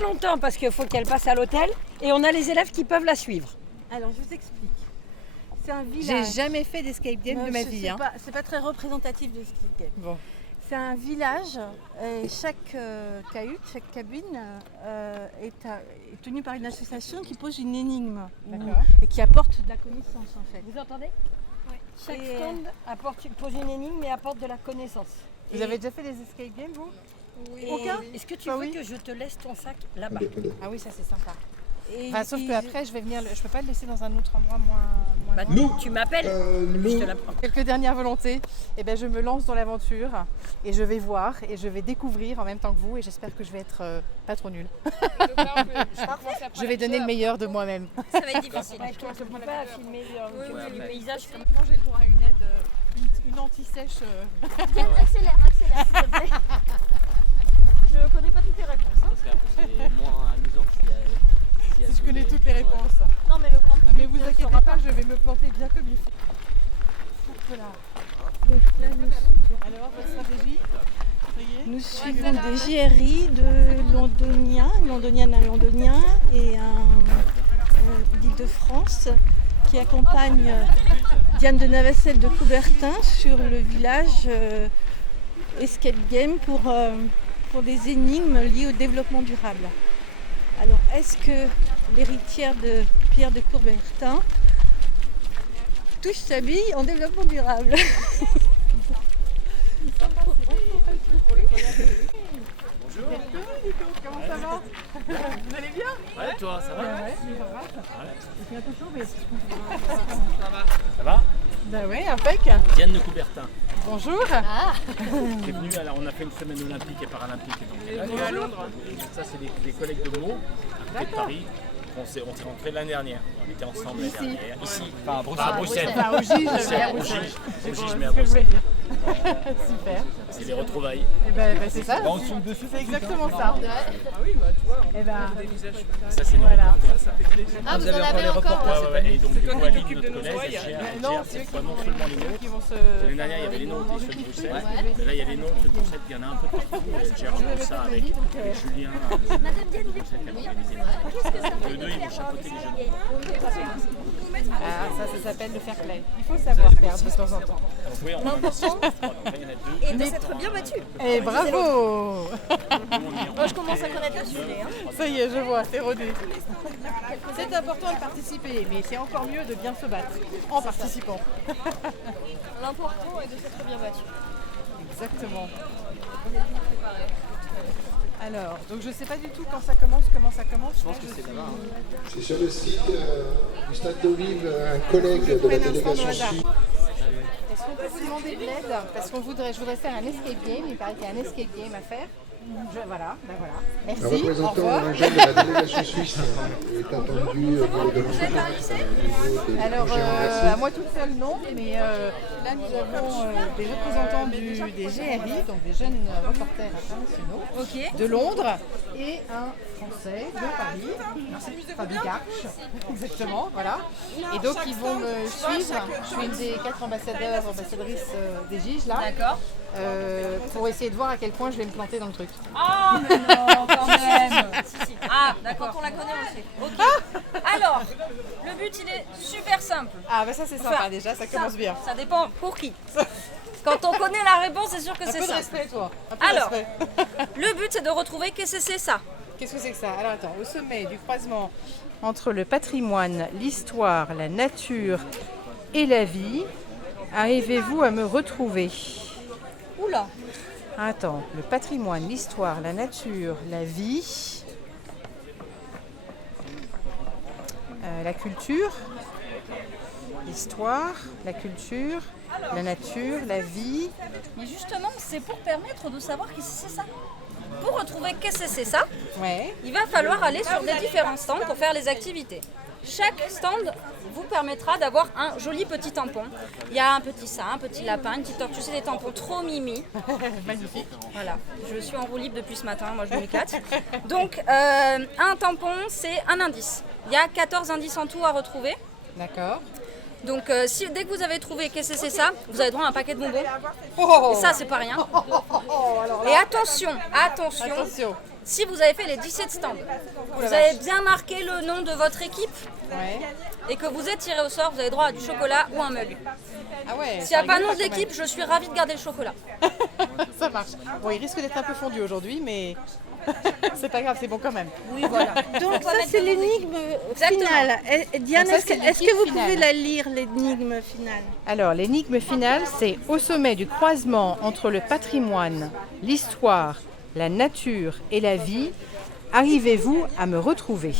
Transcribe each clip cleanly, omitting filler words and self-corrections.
Longtemps parce qu'il faut qu'elle passe à l'hôtel et on a les élèves qui peuvent la suivre. Alors je vous explique. C'est un J'ai village. jamais fait d'escape game de ma vie. C'est pas très représentatif de escape game. Bon. C'est un village et chaque cahute, chaque cabine est tenue par une association qui pose une énigme et qui apporte de la connaissance en fait. Vous entendez? Oui. Chaque stand pose une énigme et apporte de la connaissance. Vous avez déjà fait des escape games vous? Oui. Aucun? Est-ce que tu veux que je te laisse ton sac là-bas? Ah oui, ça c'est sympa. Et Enfin, sauf qu'après, je vais venir, je peux pas le laisser dans un autre endroit moins Bah, tu m'appelles, je te la prends. Quelques dernières volontés, et ben je me lance dans l'aventure et je vais voir et je vais découvrir en même temps que vous et j'espère que je vais être pas trop nulle. Je vais donner le meilleur de moi-même. Ça va être difficile. Ouais, toi, je ne peux pas filmer les paysages. Moi j'ai le droit à une aide, une anti-sèche. Accélère, s'il te plaît. Je connais pas toutes les réponses. Hein. Parce qu'après, c'est moins amusant s'il y a Si je connais toutes les réponses. Non, mais le grand Non, mais vous inquiétez pas, je vais me planter bien comme il faut. Voilà. donc là, Alors, votre stratégie? nous suivons des GRI de londoniennes à londoniens et d'Île-de-France qui accompagne Diane de Navacelle de Coubertin sur le village Escape Game pour des énigmes liées au développement durable. Alors, est-ce que l'héritière de Pierre de Coubertin touche sa bille en développement durable? Bonjour. Comment ça va? Vous allez bien? Ouais, toi, ça va? Ouais. Ça va? Bah ouais, impec. Diane de Coubertin, Bonjour. qui est venue, alors on a fait une semaine olympique et paralympique. Donc, À Londres. ça, c'est des collègues de Meaux, à côté de Paris. On s'est rencontrés l'année dernière. On était ensemble l'année dernière. Ici, enfin à Bruxelles. Enfin, au Gige, Bruxelles, mais au Gige, c'est mais à ce que je voulais Bruxelles. dire. Super. C'est les retrouvailles. Et ben c'est ça. En dessous, dessus, C'est exactement ça. Et ben ça c'est voilà. Ah, vous en avez encore? Ouais. Et donc du coup, Aline, notre collègue, elle gère Non, cette fois non seulement les nôtres. qui vont se. L'année dernière, il y avait les nôtres et ceux de Bruxelles. Mais là, il y a les nôtres, ceux de Bruxelles, il y en a un peu partout. Elle gère un peu ça avec Julien. Madame Diane, Eux deux, ils vont chapeauter les jeunes. Ah, ça s'appelle le fair play. Il faut savoir perdre de temps en temps. Donc oui, on en a 6. Donc là, il y en a deux. et de s'être bien battu. Et bravo. Moi, je commence à connaître le sujet. Hein. Ça y est, je vois, c'est rodé. C'est important de participer, mais c'est encore mieux de bien se battre en participant. L'important est de s'être bien battu. Exactement. Alors, donc je sais pas du tout quand ça commence, comment ça commence. Je pense que c'est là-bas. C'est sur le site du Stade d'Olive, un collègue de la délégation suisse. Est-ce qu'on peut vous demander de l'aide? Parce je voudrais faire un escape game, il paraît qu'il y a un escape game à faire. Voilà. Merci, Un au représentant revoir. jeune de la délégation suisse est attendu pour les demandes. Alors, à moi toute seule, non, mais là nous avons des représentants des GRI, donc des jeunes reporters internationaux, de Londres, et un Français de Paris, Fabien Garche, exactement, voilà. Et donc ils vont me suivre, je suis une des 4 ambassadrices des Giges là. D'accord. Pour essayer de voir à quel point je vais me planter dans le truc. Oh, mais non, quand même. Si. Ah, d'accord, on la connaît aussi. Ok. Alors, le but, il est super simple. Ah bah ça c'est sympa Enfin, déjà, ça commence bien. Ça dépend pour qui. Quand on connaît la réponse, c'est sûr que Un c'est peu de ça. respect toi. Un peu de Alors, respect. le but, c'est de retrouver qu'est-ce que c'est ça. Qu'est-ce que c'est que ça? Alors attends, au sommet du croisement entre le patrimoine, l'histoire, la nature et la vie, arrivez-vous à me retrouver? Oula. Attends, le patrimoine, l'histoire, la nature, la vie, la culture, l'histoire, la culture, la nature, la vie. Mais justement, c'est pour permettre de savoir qu'est-ce que c'est ça. Pour retrouver qu'est-ce que c'est ça, Ouais. il va falloir aller sur des différents stands pour faire les activités. Chaque stand vous permettra d'avoir un joli petit tampon. Il y a un petit ça, un petit lapin, une petite tortue, c'est des tampons trop mimi. Magnifique. Voilà, je suis en roue libre depuis ce matin, moi je m'éclate. Donc un tampon, c'est un indice. Il y a 14 indices en tout à retrouver. D'accord. Donc dès que vous avez trouvé qu'est-ce que c'est ça, vous avez droit à un paquet de bonbons. Oh, Et ça, c'est pas rien. alors Et là, attention, attention. Si vous avez fait les 17 stands, vous avez bien marqué le nom de votre équipe Ouais. et que vous êtes tiré au sort, vous avez droit à du chocolat ou un mug. Ah ouais. S'il n'y a pas nom de l'équipe, je suis ravie de garder le chocolat. Ça marche. Bon, il risque d'être un peu fondu aujourd'hui, mais c'est pas grave, c'est bon quand même. Oui, voilà. Donc ça c'est l'énigme finale. Diane, Donc ça, est-ce que, c'est est-ce que l'équipe vous finale. pouvez la lire, l'énigme finale? Alors, l'énigme finale, c'est au sommet du croisement entre le patrimoine, l'histoire, la nature et la vie, arrivez-vous à me retrouver?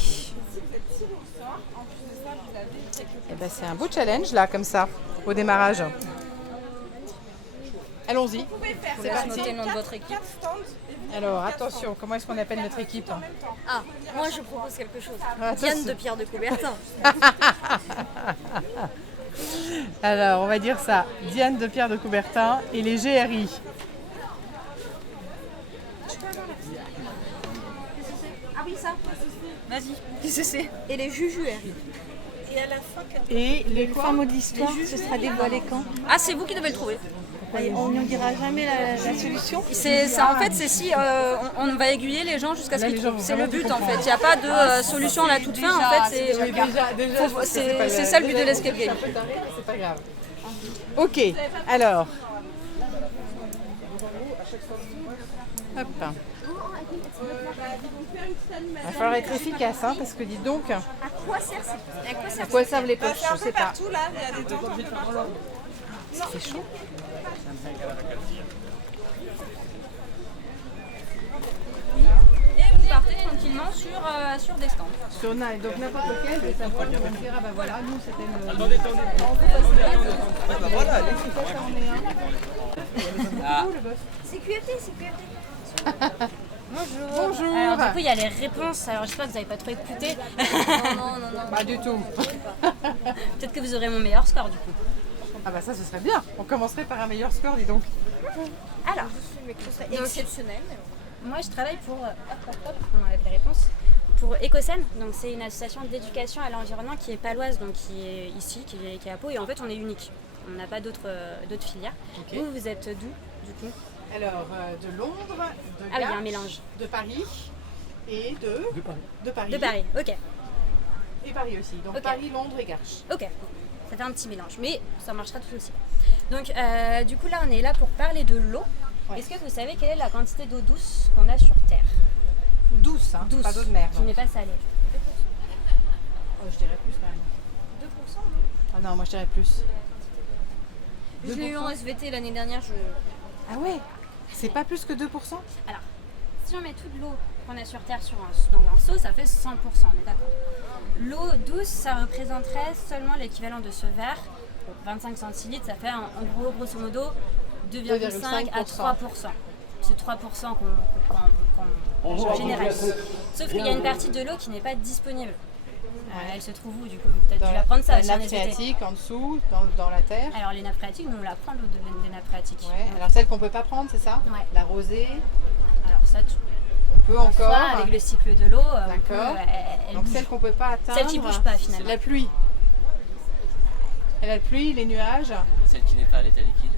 Eh ben, c'est un beau challenge là, comme ça, au démarrage. Allons-y. Je vous C'est laisse parti. noter le nom de votre équipe. Alors, attention, comment est-ce qu'on appelle notre équipe? Ah, moi je propose quelque chose. Attention. Diane de Pierre de Coubertin. Alors, on va dire ça. Diane de Pierre de Coubertin et les GRI. Ah oui, ça. Vas-y. Qu'est-ce que c'est? Et les Juju RI. Et les Le fin mot de l'histoire, ce sera dévoilé quand? Ah, c'est vous qui devez le trouver. On ne dira jamais la solution. C'est ça, en fait, c'est si on va aiguiller les gens jusqu'à ce Là, qu'ils les gens trouvent. vont C'est le vraiment but tout en fait. comprendre. Il n'y a pas de solution à la toute fin. En fait, c'est ça le but de l'escape game. C'est pas grave. Ok, alors. Hop. Il va falloir être efficace, hein, parce que dites donc, À quoi sert à quoi servent les poches? Je sais pas. C'est chaud. Et vous partez tranquillement sur des stands. Sur donc n'importe lequel, de savoir, on va me dire, ah bah voilà, nous c'était le. CQFT, CQFT. Bonjour. Alors du coup il y a les réponses, alors j'espère que vous n'avez pas trop écouté, Non. Pas du tout. peut-être que vous aurez mon meilleur score du coup. Ah bah ça, ce serait bien. On commencerait par un meilleur score, dis donc. Alors, Exceptionnel. moi je travaille pour, on enlève les réponses, pour Ecocène, donc c'est une association d'éducation à l'environnement qui est paloise, donc qui est ici, qui est à Pau, et en fait on est unique, on n'a pas d'autres filières. Ok. Vous êtes d'où du coup? Alors, de Londres, de Ah oui, il y a un Gap, mélange. de Paris et de Paris. De Paris, ok. Et Paris aussi. Donc Ok. Paris, Londres et Garches. Ok, ça fait un petit mélange, mais ça marchera tout aussi. Donc du coup là on est là pour parler de l'eau. Ouais. Est-ce que vous savez quelle est la quantité d'eau douce qu'on a sur Terre? Douce, hein, Douce, pas d'eau de mer. qui donc. n'est pas salée. Oh, je dirais plus quand même. 2%. Ah non, moi je dirais plus. Je l'ai eu en SVT l'année dernière. Ah ouais. C'est pas plus que 2%? Alors, si on met toute l'eau qu'on a sur Terre dans un seau, ça fait 100%, on est d'accord. L'eau douce, ça représenterait seulement l'équivalent de ce verre. 25 centilitres, ça fait en gros, grosso modo, 2,5 à 3%. C'est 3% qu'on généralise. Sauf qu'il y a une partie de l'eau qui n'est pas disponible. Elle se trouve où du coup? Peut-être dû apprendre ça la aussi en nappe SVT. phréatique en dessous, dans la terre. Alors les nappes phréatiques, nous on la prend l'eau des nappes phréatiques. Ouais. Alors celle qu'on peut pas prendre, c'est ça? Ouais. La rosée, Alors ça, on peut encore. soit avec le cycle de l'eau, D'accord. elle Donc bouge. celle qu'on peut pas atteindre. Celle qui bouge pas, finalement. c'est la pluie. Et la pluie, les nuages, Celle qui n'est pas à l'état liquide,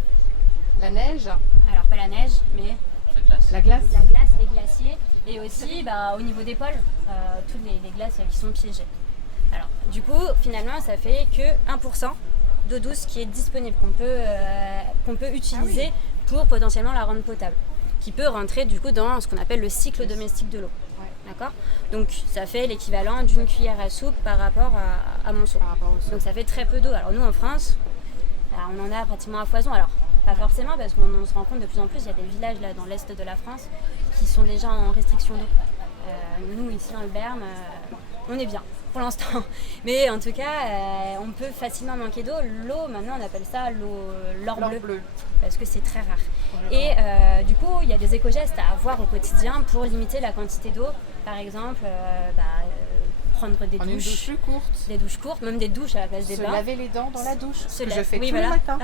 la neige, Alors pas la neige, mais la glace. la glace. la glace, les glaciers, et aussi au niveau des pôles, toutes les glaces qui sont piégées. Alors du coup, finalement, ça fait que 1% d'eau douce qui est disponible, qu'on peut utiliser pour potentiellement la rendre potable, qui peut rentrer du coup dans ce qu'on appelle le cycle domestique de l'eau. Ouais. D'accord? Donc ça fait l'équivalent d'une cuillère à soupe par rapport à mon seau. Par rapport au seau. Donc ça fait très peu d'eau. Alors nous en France, on en a pratiquement à foison. Alors pas forcément parce qu'on se rend compte de plus en plus, il y a des villages là dans l'est de la France qui sont déjà en restriction d'eau. Nous ici en Berne, on est bien pour l'instant. Mais en tout cas, on peut facilement manquer d'eau. L'eau, maintenant on appelle ça l'or bleu. Parce que c'est très rare. Et du coup, il y a des éco-gestes à avoir au quotidien pour limiter la quantité d'eau. Par exemple, prendre des Prendre une douche douches, plus courte. des douches courtes, même des douches à la place des Se bains. laver les dents dans la douche. Se Ce que je laver- fais oui, tous voilà. les matins.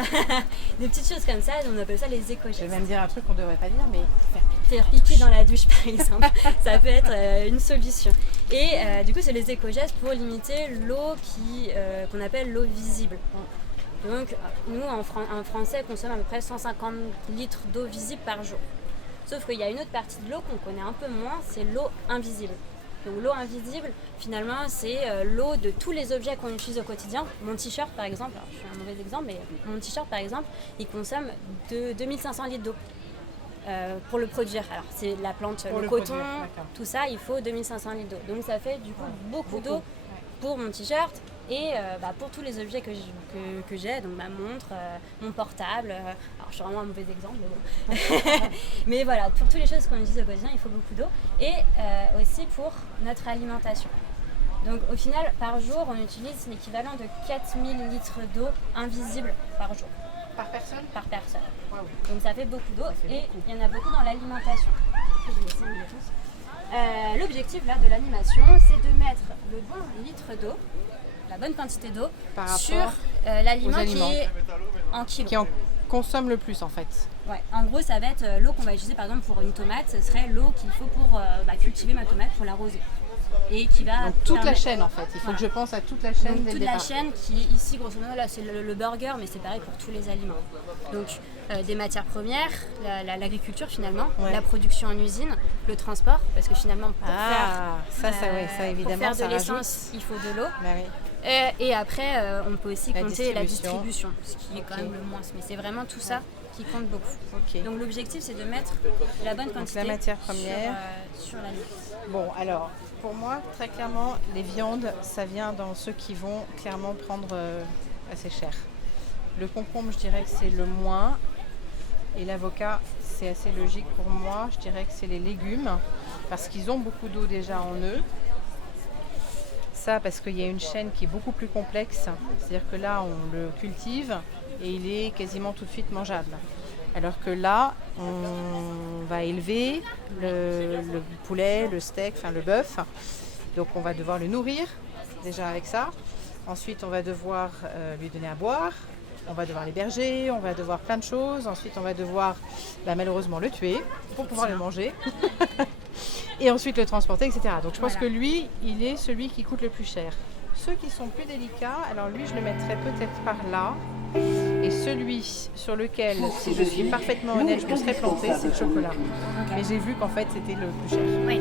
Des petites choses comme ça, on appelle ça les Je vais éco-gestes. même dire un truc qu'on devrait pas dire, mais faire Faire pipi dans la douche par exemple, ça peut être une solution. Et du coup, c'est les éco-gestes pour limiter l'eau qu'on appelle l'eau visible. Donc, nous en français, consommons à peu près 150 litres d'eau visible par jour. Sauf qu'il y a une autre partie de l'eau qu'on connaît un peu moins, c'est l'eau invisible. Donc l'eau invisible, finalement, c'est l'eau de tous les objets qu'on utilise au quotidien. Mon t-shirt, par exemple, alors, je suis un mauvais exemple, mais mon t-shirt, par exemple, il consomme 2500 litres d'eau pour le produire. Alors, c'est la plante, le coton, tout ça, il faut 2500 litres d'eau. Donc ça fait du coup beaucoup d'eau pour mon t-shirt et pour tous les objets que j'ai, donc ma montre, mon portable. Alors, je suis vraiment un mauvais exemple, mais bon. Mais voilà, pour toutes les choses qu'on utilise au quotidien, il faut beaucoup d'eau. Et aussi pour notre alimentation. Donc au final, par jour, on utilise l'équivalent de 4000 litres d'eau invisible par jour. Par personne? Par personne. Wow. Donc ça fait beaucoup d'eau et il y en a beaucoup dans l'alimentation. L'objectif là de l'animation, c'est de mettre le bon litre d'eau, la bonne quantité d'eau sur l'aliment qui est en kilos. Qui en consomme le plus en fait. Ouais, en gros ça va être l'eau qu'on va utiliser par exemple pour une tomate, ce serait l'eau qu'il faut pour cultiver ma tomate, pour l'arroser. Et qui va donc toute la chaîne en fait, il faut que je pense à toute la chaîne. Donc, toute la chaîne qui est ici grosso modo, là c'est le burger, mais c'est pareil pour tous les aliments. Donc des matières premières, l'agriculture finalement, la production en usine, le transport, parce que finalement pour faire de l'essence, il faut de l'eau. Bah, oui. Et après on peut aussi compter la distribution, ce qui est quand même le moins, mais c'est vraiment tout ça qui compte beaucoup. Okay. Donc l'objectif c'est de mettre la bonne quantité la matière première sur l'aliment. Bon alors, pour moi, très clairement, les viandes, ça vient dans ceux qui vont clairement prendre assez cher. Le concombre, je dirais que c'est le moins. Et l'avocat, c'est assez logique pour moi. Je dirais que c'est les légumes, parce qu'ils ont beaucoup d'eau déjà en eux. Ça, parce qu'il y a une chaîne qui est beaucoup plus complexe. C'est-à-dire que là, on le cultive et il est quasiment tout de suite mangeable. Alors que là, on va élever le poulet, le steak, enfin le bœuf. Donc on va devoir le nourrir déjà avec ça. Ensuite, on va devoir lui donner à boire. On va devoir l'héberger, on va devoir plein de choses. Ensuite, on va devoir malheureusement le tuer pour pouvoir le manger. Et ensuite le transporter, etc. Donc je pense que lui, il est celui qui coûte le plus cher. Ceux qui sont plus délicats, alors lui, je le mettrais peut-être par là. Et celui sur lequel, si je suis parfaitement honnête, je me serais plantée, c'est le chocolat. Mais j'ai vu qu'en fait, c'était le plus cher. Oui,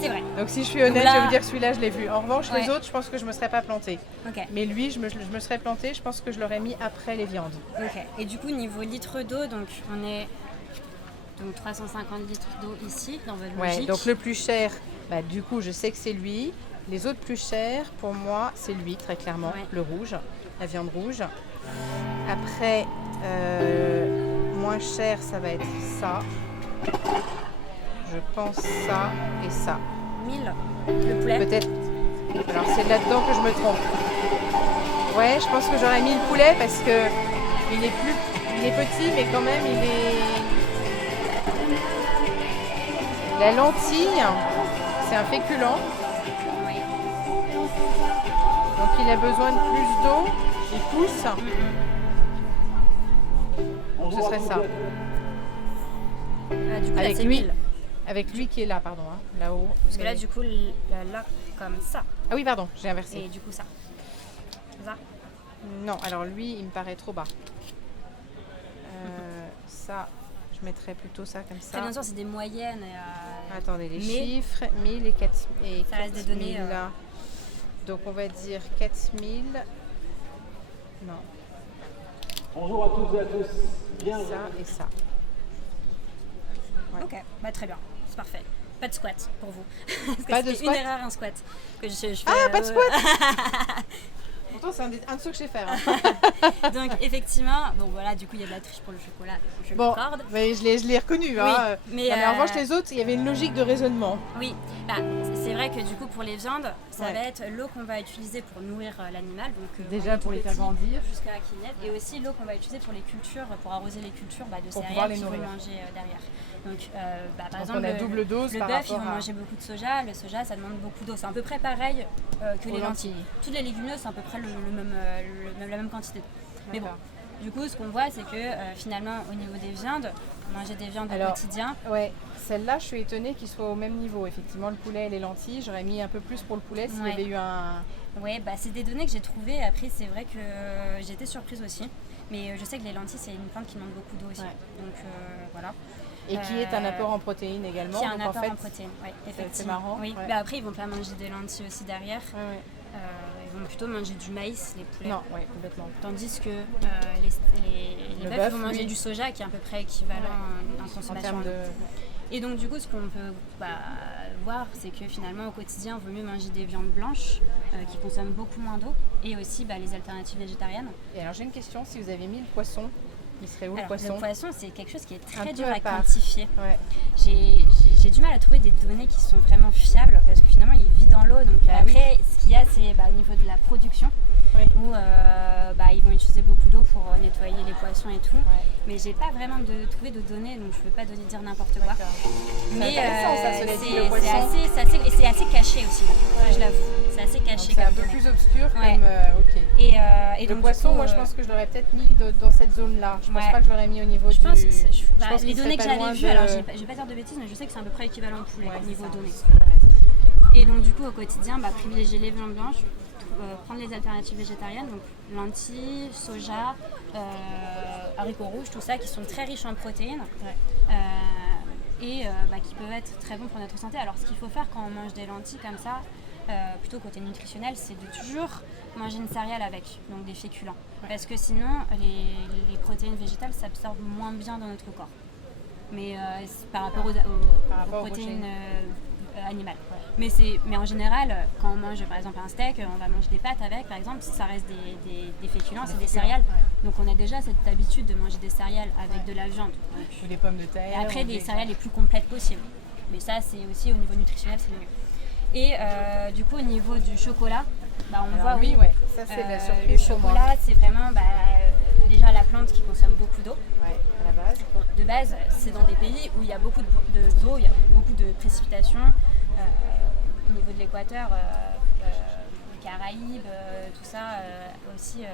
c'est vrai. Donc si je suis honnête, je vais vous dire que celui-là, je l'ai vu. En revanche, les autres, je pense que je ne me serais pas plantée. Okay. Mais lui, je me serais plantée, je pense que je l'aurais mis après les viandes. Ok. Et du coup, niveau litre d'eau, donc on est... Donc 350 litres d'eau ici, dans votre logique. Donc le plus cher, du coup, je sais que c'est lui. Les autres plus chers, pour moi, c'est lui, très clairement, le rouge, la viande rouge. Après, moins cher, ça va être ça. Je pense ça et ça. 1000, le poulet. Peut-être. Alors c'est là-dedans que je me trompe. Ouais, je pense que j'aurais mis le poulet parce que il est petit, mais quand même il est. La lentille, c'est un féculent. Oui. Donc il a besoin de plus d'eau. Il pousse. Donc ce serait ça. Du coup, avec là, lui. Avec lui qui est là, pardon, là-haut. Parce que là, du coup, là, comme ça. Ah oui, pardon, j'ai inversé. Et du coup, ça. Ça. Non, alors lui, il me paraît trop bas. Ça, je mettrais plutôt ça comme ça. Très bien sûr, c'est des moyennes. Attendez, les chiffres, 1000 et 4000. Ça reste des données. Là. Donc on va dire 4000. Non. Bonjour à toutes et à tous. Bien. Ça et ça. Ouais. Ok, très bien, c'est parfait. Pas de squat pour vous. Parce que pas de squat. Une erreur, un squat. Que je fais, pas de squat. Pourtant, c'est un de ceux que je sais faire. Hein. Donc, effectivement, bon voilà, du coup, il y a de la triche pour le chocolat. Je l'accorde. Mais je l'ai reconnu. Oui, hein. mais en revanche, les autres, il y avait une logique de raisonnement. Oui, c'est vrai que du coup, pour les viandes, ça va être l'eau qu'on va utiliser pour nourrir l'animal. Donc, déjà pour les faire grandir. Jusqu'à la qu'il naisse. Et aussi l'eau qu'on va utiliser pour les cultures, pour arroser les cultures de pour céréales les qu'ils vont nourrir. manger derrière. Donc, par donc exemple, on a double dose le par bœuf, ils rapport vont à... manger beaucoup de soja. Le soja, ça demande beaucoup d'eau. C'est à peu près pareil que les lentilles. Toutes les légumineuses, c'est à peu près la même quantité. Mais bon, du coup, ce qu'on voit, c'est que finalement, au niveau des viandes, manger des viandes au quotidien. Ouais, celle-là, je suis étonnée qu'ils soient au même niveau. Effectivement, le poulet et les lentilles, j'aurais mis un peu plus pour le poulet s'il y avait eu un... Oui, c'est des données que j'ai trouvées. Après, c'est vrai que j'ai été surprise aussi. Mais je sais que les lentilles, c'est une plante qui demande beaucoup d'eau aussi. Ouais. Donc voilà. Et qui est un apport en protéines également. Qui est un donc, apport en fait, en protéines, oui, effectivement. C'est marrant. Oui. Ouais. Bah, après, ils vont pas manger des lentilles aussi derrière. Ouais. Ils vont plutôt manger du maïs, les poulets. Non, ouais, complètement. Tandis que les bœufs vont manger du soja, qui est à peu près équivalent en consommation. Et donc du coup, ce qu'on peut voir, c'est que finalement au quotidien, il vaut mieux manger des viandes blanches qui consomment beaucoup moins d'eau, et aussi les alternatives végétariennes. Et alors j'ai une question, si vous avez mis le poisson, il serait où le poisson ? Le poisson, c'est quelque chose qui est très Un dur peu à à part. quantifier. Ouais. J'ai du mal à trouver des données qui sont vraiment fiables, parce que finalement il vit dans l'eau. Donc après, ce qu'il y a, c'est au niveau de la production, où ils vont utiliser beaucoup d'eau pour nettoyer les poissons et tout. Ouais. Mais j'ai pas vraiment trouvé de données, donc je ne veux pas dire n'importe quoi. Mais c'est assez caché aussi, je l'avoue. C'est assez caché. C'est un peu plus obscur comme... ok. Et le donc, poisson, coup, moi je pense que je l'aurais peut-être mis dans cette zone-là. Je pense pas que je l'aurais mis au niveau je pense que les données que j'avais vues, alors je vais pas dire de bêtises, mais je sais que c'est à peu près équivalent au poulet au niveau données. Et donc du coup au quotidien, privilégier les viandes blanches, prendre les alternatives végétariennes, donc lentilles, soja, haricots rouges, tout ça, qui sont très riches en protéines et qui peuvent être très bons pour notre santé. Alors ce qu'il faut faire quand on mange des lentilles comme ça, plutôt côté nutritionnel, c'est de toujours manger une céréale avec, donc des féculents. Parce que sinon, les protéines végétales s'absorbent moins bien dans notre corps. Mais par rapport aux protéines animales. Ouais. Mais en général, quand on mange par exemple un steak, on va manger des pâtes avec, par exemple, ça reste des féculents, c'est des céréales. Ouais. Donc on a déjà cette habitude de manger des céréales avec de la viande. Ou des pommes de terre. Et après, des céréales les plus complètes possibles. Mais ça, c'est aussi au niveau nutritionnel, c'est mieux. Et du coup, au niveau du chocolat, on voit ça c'est la surprise. Le chocolat, c'est vraiment déjà la plante qui consomme beaucoup d'eau. Ouais, à la base. De base, c'est dans des pays où il y a beaucoup d'eau, il y a beaucoup de précipitations. Au niveau de l'équateur, les Caraïbes, tout ça, aussi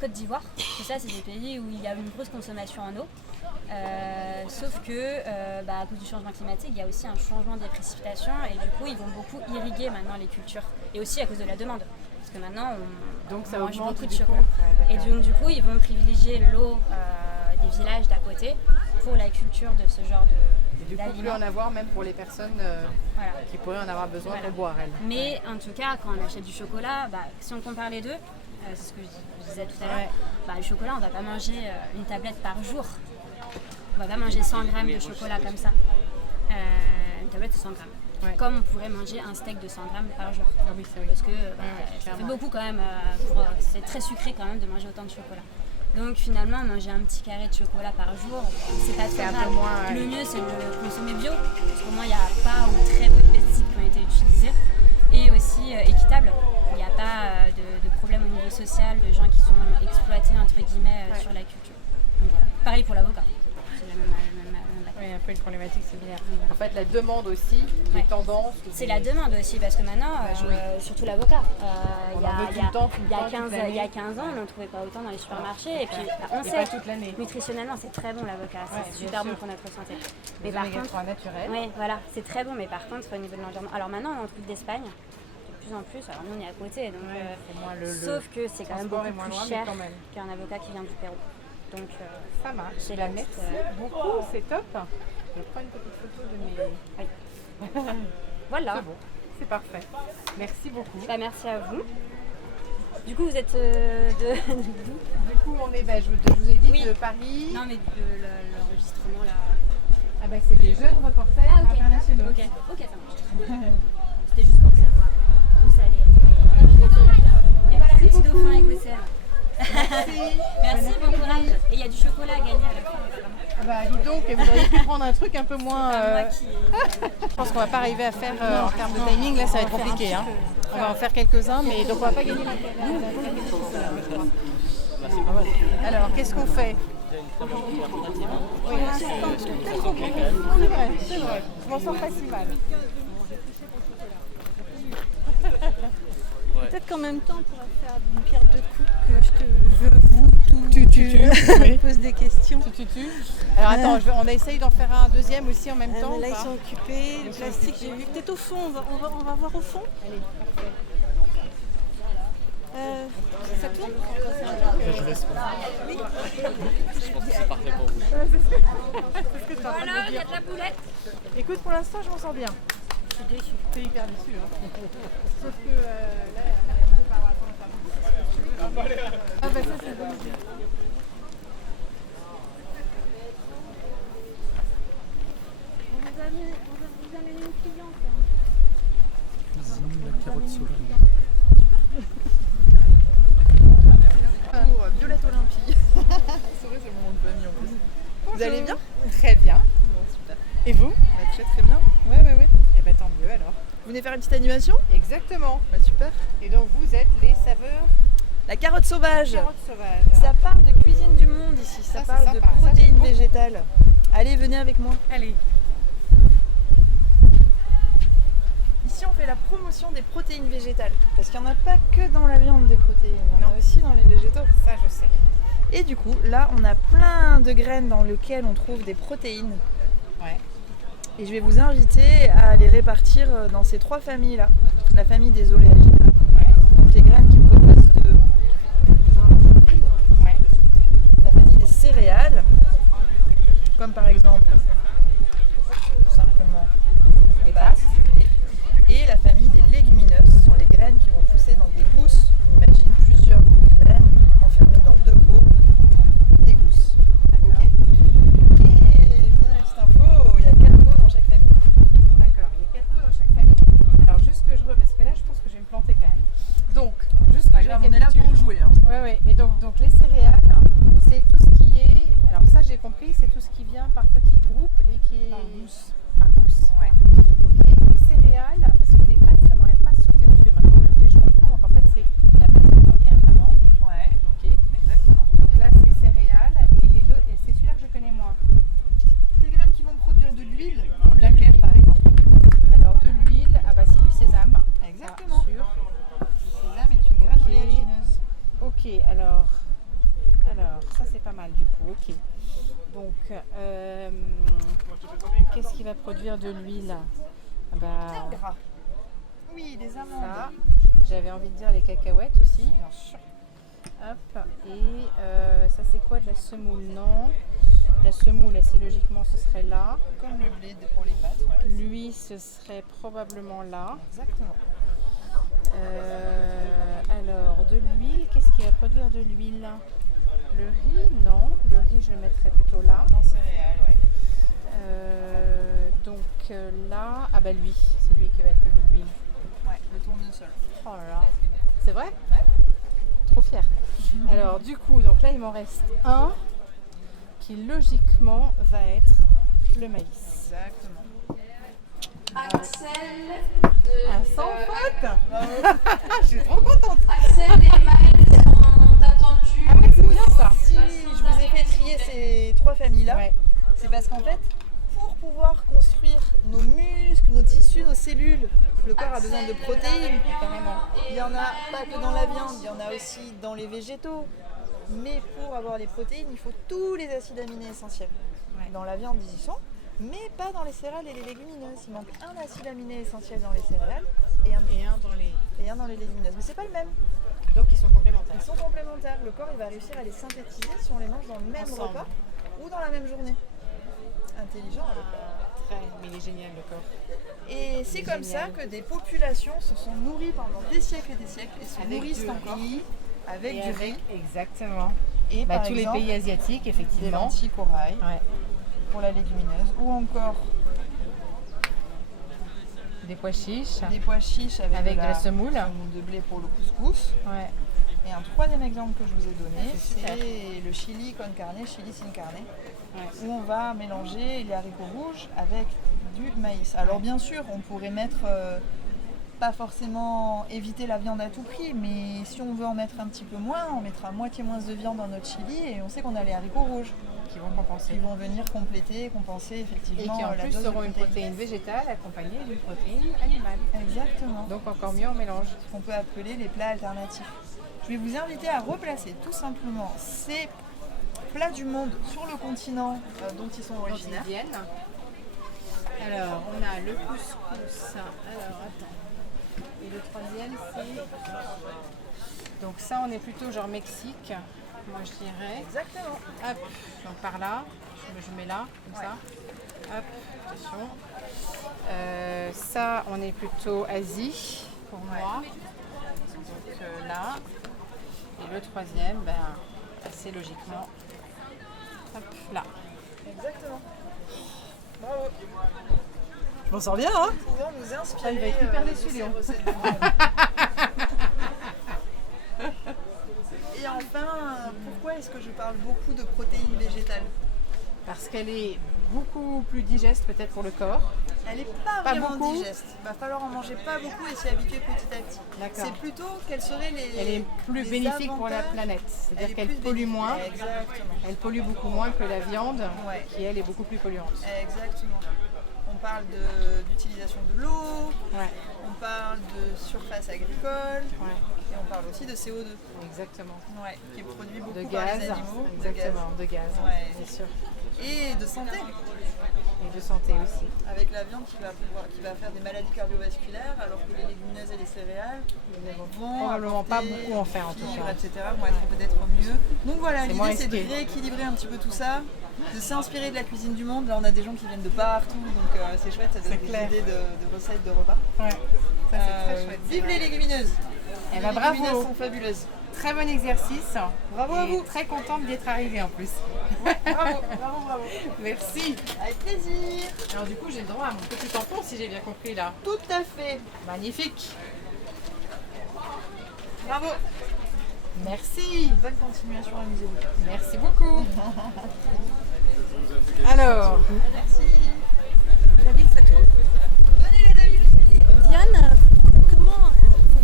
Côte d'Ivoire. Tout ça, c'est des pays où il y a une grosse consommation en eau. Sauf que à cause du changement climatique, il y a aussi un changement des précipitations et du coup ils vont beaucoup irriguer maintenant les cultures et aussi à cause de la demande parce que maintenant on mange beaucoup de chocolat et donc du coup ils vont privilégier l'eau des villages d'à côté pour la culture de ce genre d'aliments. Du coup, en avoir même pour les personnes qui pourraient en avoir besoin pour boire elles. Mais en tout cas, quand on achète du chocolat, si on compare les deux, c'est ce que je disais tout à l'heure, le chocolat on ne va pas manger une tablette par jour. On va pas manger 100 grammes de chocolat comme ça. Une tablette c'est 100 grammes. Ouais. Comme on pourrait manger un steak de 100 grammes par jour. Ah oui, c'est vrai. Parce que ça fait beaucoup quand même. C'est très sucré quand même de manger autant de chocolat. Donc finalement, manger un petit carré de chocolat par jour, c'est pas très grave. Le mieux c'est de le consommer bio. Parce qu'au moins il n'y a pas ou très peu de pesticides qui ont été utilisés. Et aussi équitable. Il n'y a pas de problème au niveau social, de gens qui sont exploités entre guillemets sur la culture. Donc, voilà. Pareil pour l'avocat. Oui, un peu une problématique similaire. En fait, la demande aussi, les tendances. C'est la demande aussi, parce que maintenant, surtout l'avocat, il y a 15 ans, on n'en trouvait pas autant dans les supermarchés. Et puis, on sait, toute l'année. Nutritionnellement, c'est très bon l'avocat, c'est super bon pour notre santé. Mais par contre, naturel. Oui, voilà, c'est très bon, mais par contre, au niveau de l'environnement. Alors maintenant, on en trouve d'Espagne. De plus en plus, alors nous on est à côté, donc, sauf que c'est quand même beaucoup plus cher qu'un avocat qui vient du Pérou. Donc ça marche. Merci beaucoup, c'est top. Je prends une petite photo de mes... Voilà. C'est bon, c'est parfait. Merci beaucoup. Merci à vous. Du coup, vous êtes d'où ? Du coup, on est, je vous ai dit, de Paris. Non, mais l'enregistrement là. Ah c'est les jeunes reporters internationaux. Ok, ça marche. C'était juste pour savoir où ça allait. Merci, petit dauphin écossais. Merci, bon courage. Et il y a du chocolat à gagner à la fin. Dis donc, vous auriez pu prendre un truc un peu moins... Je pense qu'on va pas arriver à faire en termes de timing, là ça va être compliqué. On va en faire quelques-uns, mais donc on va pas gagner la Alors, qu'est-ce qu'on fait ? C'est vrai. Je m'en sors pas si mal. Peut-être qu'en même temps, on pourra faire une pierre deux coups, que je pose des questions. Alors attends, on essaye d'en faire un deuxième aussi en même temps. Là, ils sont occupés. Le plastique, j'ai vu. Peut-être au fond, on va voir au fond. Allez, parfait. Ça tourne? Je laisse. Je pense que c'est parfait pour vous. Voilà, il y a de la boulette. Écoute, pour l'instant, je m'en sors bien. Je suis déçue. T'es hyper déçu, hein. Sauf que là, je vais pas avoir le temps de faire beaucoup, si tu veux. Ah bah ça, c'est une bonne idée. Vous avez une cliente. Cuisine la carotte sauvage. Pour Violette Olympie. C'est vrai, c'est mon nom de famille en plus. Vous allez bien? Très bien. Bon, super. Et vous? Très très bien. Ouais. Et bah tant mieux alors. Vous venez faire une petite animation? Exactement. Bah super. Et donc vous êtes les saveurs La carotte sauvage. carottes sauvages. Ça parle de cuisine du monde ici, ça c'est parle de sympa. Ça, j'aime protéines beaucoup. végétales. Allez, venez avec moi. Allez. Ici, on fait la promotion des protéines végétales. Parce qu'il n'y en a pas que dans la viande des protéines, il y en a aussi dans les végétaux. Ça je sais. Et du coup, là, on a plein de graines dans lesquelles on trouve des protéines. Ouais. Et je vais vous inviter à les répartir dans ces 3 familles-là. La famille des oléagineux, donc les graines qui produisent de Ouais. la famille des céréales, comme par exemple, tout simplement, les pâtes, et la famille des légumineuses, ce sont les graines qui vont pousser dans des gousses. On imagine plusieurs graines enfermées dans 2 pots, des gousses. Ok. Et je vous donne une petite info, il y a 4 pots dans chaque famille. D'accord, il y a 4 pots dans chaque famille. Alors juste que je parce que là je pense que je vais me planter quand même. Donc, juste que je On est là pour jouer. Hein. Ouais, mais donc les céréales, c'est tout ce qui est. Alors ça j'ai compris, c'est tout ce qui vient par petits groupes et qui est. Par gousse. Par gousse, ouais. Ok. Les céréales, parce que les pâtes ça m'aurait pas sauté aux yeux. Maintenant le blé je comprends, donc en fait c'est la matière première vraiment. Ouais, Ok. exactement. Donc là c'est céréales et les autres, et c'est celui-là que je connais moins. Des graines qui vont produire de l'huile, comme laquelle par exemple. Alors de l'huile, ah bah c'est du sésame. Exactement. Ça, sûr. Le sésame est une graine Ok. oléagineuse. Ok, alors ça c'est pas mal du coup, ok. Donc, qu'est-ce qui va produire de l'huile? Bah, Gras. Oui, des amandes. ça, j'avais envie de dire les cacahuètes aussi. Bien sûr. Hop, et ça c'est quoi, de la semoule? Non. La semoule, assez logiquement, ce serait là. Comme le blé pour les pâtes. Ouais. Lui, ce serait probablement là. Exactement. Alors, de l'huile, qu'est-ce qui va produire de l'huile? Le riz, non. Le riz, je le mettrais plutôt là. En céréales, ouais. Donc là, ah bah lui, c'est lui qui va être l'huile. Ouais, le tournesol. Oh là là. C'est vrai? Ouais. Trop fière. Alors du coup, donc là il m'en reste un qui logiquement va être le maïs. Exactement. Axel Un sans faute. Je suis trop contente. Axel et Mike sont attendus. Ah ouais, c'est bien ça. Si je vous ai fait trier ces 3 familles-là, Ouais. c'est parce qu'en fait, pour pouvoir construire nos muscles, nos tissus, nos cellules, le corps a besoin de protéines. Carrément. Il n'y en a pas que dans la viande, il y en a aussi dans les végétaux. Mais pour avoir les protéines, il faut tous les acides aminés essentiels. Ouais. Dans la viande, ils y sont, mais pas dans les céréales et les légumineuses. Il manque un acide aminé essentiel dans les céréales et un dans les légumineuses. Mais c'est pas le même. Donc ils sont complémentaires. Ils sont complémentaires. Le corps il va réussir à les synthétiser si on les mange dans le même Ensemble. repas ou dans la même journée. Intelligent. Très, mais il est génial le corps. Et c'est comme génial. ça que des populations se sont nourries pendant des siècles et se Avec nourrissent du encore riz avec et du avec- riz Exactement. et Bah, par tous exemple, les pays asiatiques, des effectivement. lentilles corail Ouais. pour la légumineuse ou encore Des pois chiches. des pois chiches avec Avec de la semoule. de blé pour le couscous. Ouais. Et un 3e exemple que je vous ai donné, C'est super. c'est le chili con carne, chili sin carne, Ouais. où on va mélanger les haricots rouges avec du maïs. Alors bien sûr, on pourrait mettre, pas forcément éviter la viande à tout prix, mais si on veut en mettre un petit peu moins, on mettra moitié moins de viande dans notre chili et on sait qu'on a les haricots rouges Qui vont compenser. qui vont venir compléter, compenser Et effectivement qui en la plus dose de seront une protéine végétale accompagnée d'une protéine animale. Exactement. Donc encore mieux en mélange. Ce qu'on peut appeler les plats alternatifs. Je vais vous inviter à replacer tout simplement ces plats du monde sur le continent dont ils sont originaires. Viennent. Alors on a le couscous. Alors attends. Et le 3e c'est Donc ça, on est plutôt genre Mexique, moi je dirais. Exactement. Hop, donc par là, je mets là, comme ça. Hop, attention. Ça, on est plutôt Asie, pour moi. Donc là. Et le troisième, assez logiquement, hop, là. Exactement. Bravo. Je m'en sors bien, hein? Pouvant nous inspirer. Il va être hyper déçu, Léon. Et enfin, pourquoi est-ce que je parle beaucoup de protéines végétales? Parce qu'elle est beaucoup plus digeste peut-être pour le corps. Elle n'est pas vraiment beaucoup. digeste. Il va falloir en manger pas beaucoup et s'y habituer petit à petit. D'accord. C'est plutôt quelles seraient les Elle est plus les bénéfique pour la avantages. planète. Elle C'est-à-dire est qu'elle plus pollue bénéfique. moins. Exactement. Elle pollue beaucoup moins que la viande, Ouais. qui elle est beaucoup plus polluante. Exactement. On parle d'utilisation de l'eau, Ouais. on parle de surface agricole, et on parle aussi de CO2. Exactement. Ouais, qui est produit beaucoup De par gaz. les animaux. Exactement, de gaz. Ouais. Bien sûr. Et de santé. Et de santé aussi. Avec la viande qui va faire des maladies cardiovasculaires, alors que les légumineuses et les céréales vont Probablement pas apporter beaucoup en faire en tout fibres, cas. etc. vont être peut-être mieux. Donc voilà, C'est moins l'idée c'est de risqué. rééquilibrer un petit peu tout ça, de s'inspirer de la cuisine du monde. Là on a des gens qui viennent de partout, donc c'est chouette, ça donne des idées de recettes, de repas. Ouais. Ça c'est très chouette. Vive les légumineuses! Eh Les ben, bravo. légumineuses sont fabuleuses. Très bon exercice. Bravo à Et vous. Très contente d'y être arrivée en plus. Bravo, bravo, bravo. Merci. Avec plaisir. Alors du coup j'ai le droit à mon petit tampon si j'ai bien compris là. Tout à fait. Magnifique. Bravo. Merci. Bonne continuation, amusez-vous. Merci beaucoup. Alors, Merci. La ville, ça tourne. Diane, comment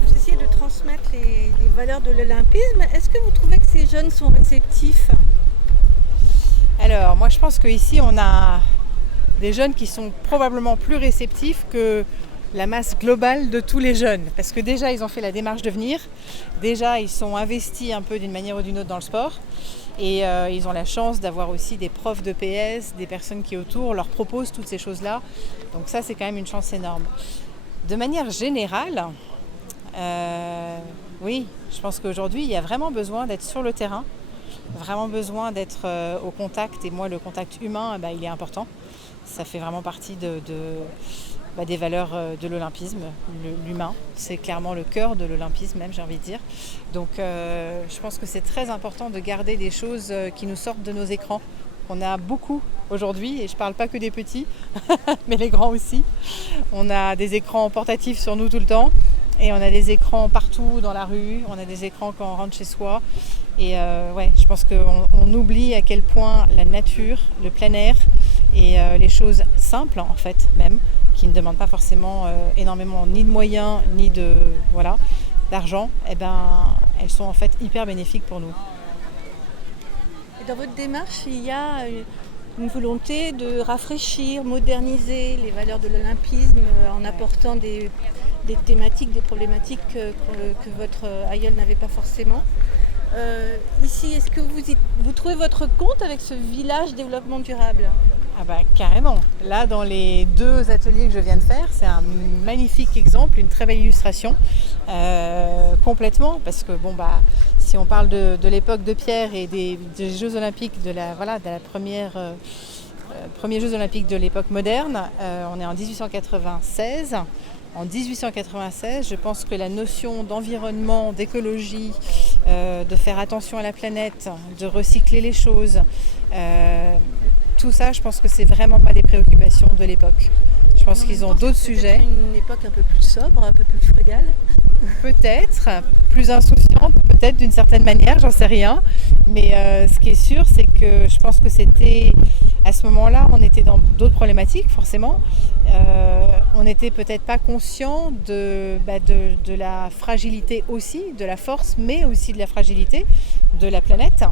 vous essayez de transmettre les valeurs de l'olympisme? Est-ce que vous trouvez que ces jeunes sont réceptifs? moi je pense qu'ici on a des jeunes qui sont probablement plus réceptifs que la masse globale de tous les jeunes. Parce que déjà ils ont fait la démarche de venir, déjà ils sont investis un peu d'une manière ou d'une autre dans le sport. Et ils ont la chance d'avoir aussi des profs de PS, des personnes qui autour leur proposent toutes ces choses-là. Donc ça c'est quand même une chance énorme. De manière générale, oui, je pense qu'aujourd'hui il y a vraiment besoin d'être sur le terrain, vraiment besoin d'être au contact. Et moi le contact humain, il est important. Ça fait vraiment partie des valeurs de l'olympisme. L'humain, c'est clairement le cœur de l'olympisme même, j'ai envie de dire. Donc je pense que c'est très important de garder des choses qui nous sortent de nos écrans. On a beaucoup aujourd'hui, et je ne parle pas que des petits, mais les grands aussi. On a des écrans portatifs sur nous tout le temps, et on a des écrans partout dans la rue, on a des écrans quand on rentre chez soi. Et je pense qu'on oublie à quel point la nature, le plein air et les choses simples en fait même, qui ne demandent pas forcément énormément ni de moyens ni d'argent, elles sont en fait hyper bénéfiques pour nous. Et dans votre démarche, il y a une volonté de rafraîchir, moderniser les valeurs de l'olympisme en apportant des thématiques, des problématiques que votre aïeul n'avait pas forcément. Ici, est-ce que vous trouvez votre compte avec ce village développement durable? Carrément. Là, dans les 2 ateliers que je viens de faire, c'est un magnifique exemple, une très belle illustration, complètement, parce que si on parle de l'époque de Pierre et des Jeux Olympiques premiers Jeux Olympiques de l'époque moderne, on est en 1896. En 1896, je pense que la notion d'environnement, d'écologie, de faire attention à la planète, de recycler les choses, tout ça, je pense que c'est vraiment pas des préoccupations de l'époque. Je pense qu'ils ont d'autres sujets. Une époque un peu plus sobre, un peu plus frugale. Peut-être, plus insouciante, peut-être d'une certaine manière, j'en sais rien. Mais ce qui est sûr, c'est que je pense que c'était, à ce moment-là, on était dans d'autres problématiques, forcément. On n'était peut-être pas conscient de la fragilité aussi, de la force, mais aussi de la fragilité de la planète.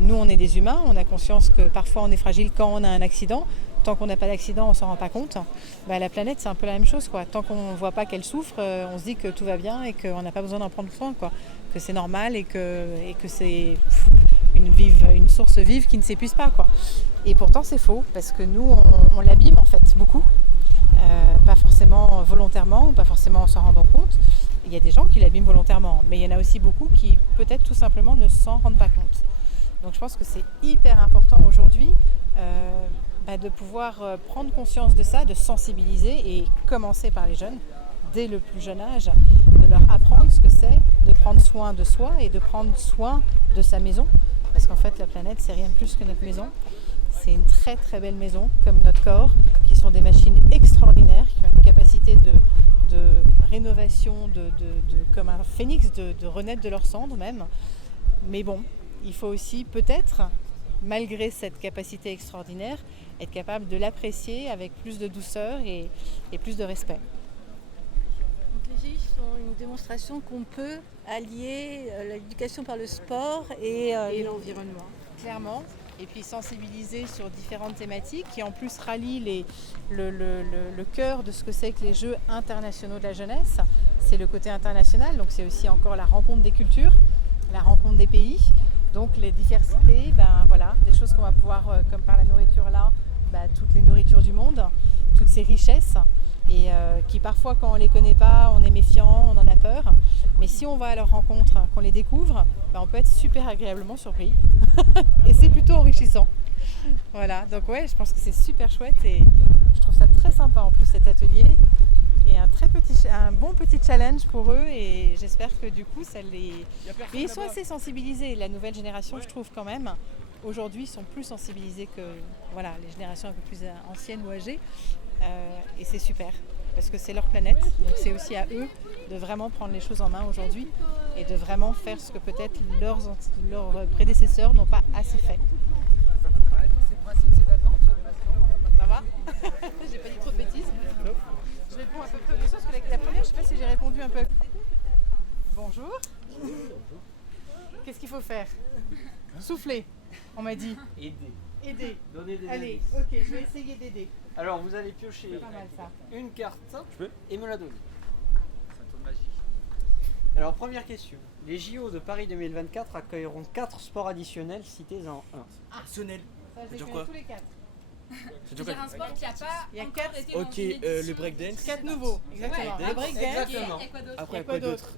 Nous, on est des humains, on a conscience que parfois on est fragile quand on a un accident. Tant qu'on n'a pas d'accident, on ne s'en rend pas compte. La planète, c'est un peu la même chose, quoi. Tant qu'on ne voit pas qu'elle souffre, on se dit que tout va bien et qu'on n'a pas besoin d'en prendre soin, quoi. Que c'est normal et que c'est une source vive qui ne s'épuise pas, quoi. Et pourtant, c'est faux, parce que nous, on l'abîme, en fait, beaucoup. Pas forcément volontairement, ou pas forcément en s'en rendant compte, Il y a des gens qui l'abîment volontairement, mais il y en a aussi beaucoup qui peut-être tout simplement ne s'en rendent pas compte. Donc je pense que c'est hyper important aujourd'hui de pouvoir prendre conscience de ça, de sensibiliser et commencer par les jeunes, dès le plus jeune âge, de leur apprendre ce que c'est de prendre soin de soi et de prendre soin de sa maison. Parce qu'en fait, la planète, c'est rien de plus que notre maison. C'est une très très belle maison, comme notre corps, qui sont des machines extraordinaires, qui ont une capacité de rénovation, comme un phénix, de renaître de leur cendre même. Mais bon, il faut aussi peut-être, malgré cette capacité extraordinaire, être capable de l'apprécier avec plus de douceur et plus de respect. Donc les GI sont une démonstration qu'on peut allier l'éducation par le sport et l'environnement. Clairement. Et puis sensibiliser sur différentes thématiques qui en plus rallient le cœur de ce que c'est que les Jeux internationaux de la jeunesse. C'est le côté international, donc c'est aussi encore la rencontre des cultures, la rencontre des pays. Donc les diversités, des choses qu'on va pouvoir, comme par la nourriture là, toutes les nourritures du monde, toutes ces richesses, et qui parfois quand on ne les connaît pas, on est méfiant, on en a peur. Mais si on va à leur rencontre, qu'on les découvre, on peut être super agréablement surpris. Et c'est plutôt enrichissant. Voilà, donc ouais, je pense que c'est super chouette et je trouve ça très sympa en plus cet atelier. Et un bon petit challenge pour eux et j'espère que du coup ça les... Mais ils sont assez sensibilisés, la nouvelle génération je trouve quand même. Aujourd'hui ils sont plus sensibilisés que les générations un peu plus anciennes ou âgées. Et c'est super parce que c'est leur planète, donc c'est aussi à eux de vraiment prendre les choses en main aujourd'hui et de vraiment faire ce que peut-être leurs prédécesseurs n'ont pas assez fait. Ça va? J'ai pas dit trop de bêtises. Je réponds à peu près aux questions parce que la première, je sais pas si j'ai répondu un peu. Bonjour. Qu'est-ce qu'il faut faire? Souffler, on m'a dit. Aider. Donner des Allez, indices. ok, je vais essayer d'aider. Alors vous allez piocher C'est pas mal, ça. une carte et me la donner. C'est un tour magique. Alors première question. Les JO de Paris 2024 accueilleront 4 sports additionnels, cités-en 1. Additionnel. Ça, je les dire connais quoi tous les 4. C'est un sport qui n'a pas Il y a encore 4 été dans Ok, une édition. le breakdance. 4 nouveaux, exactement. Ouais. Le breakdance. Exactement. Et quoi d'autre? Après, Et quoi quoi d'autre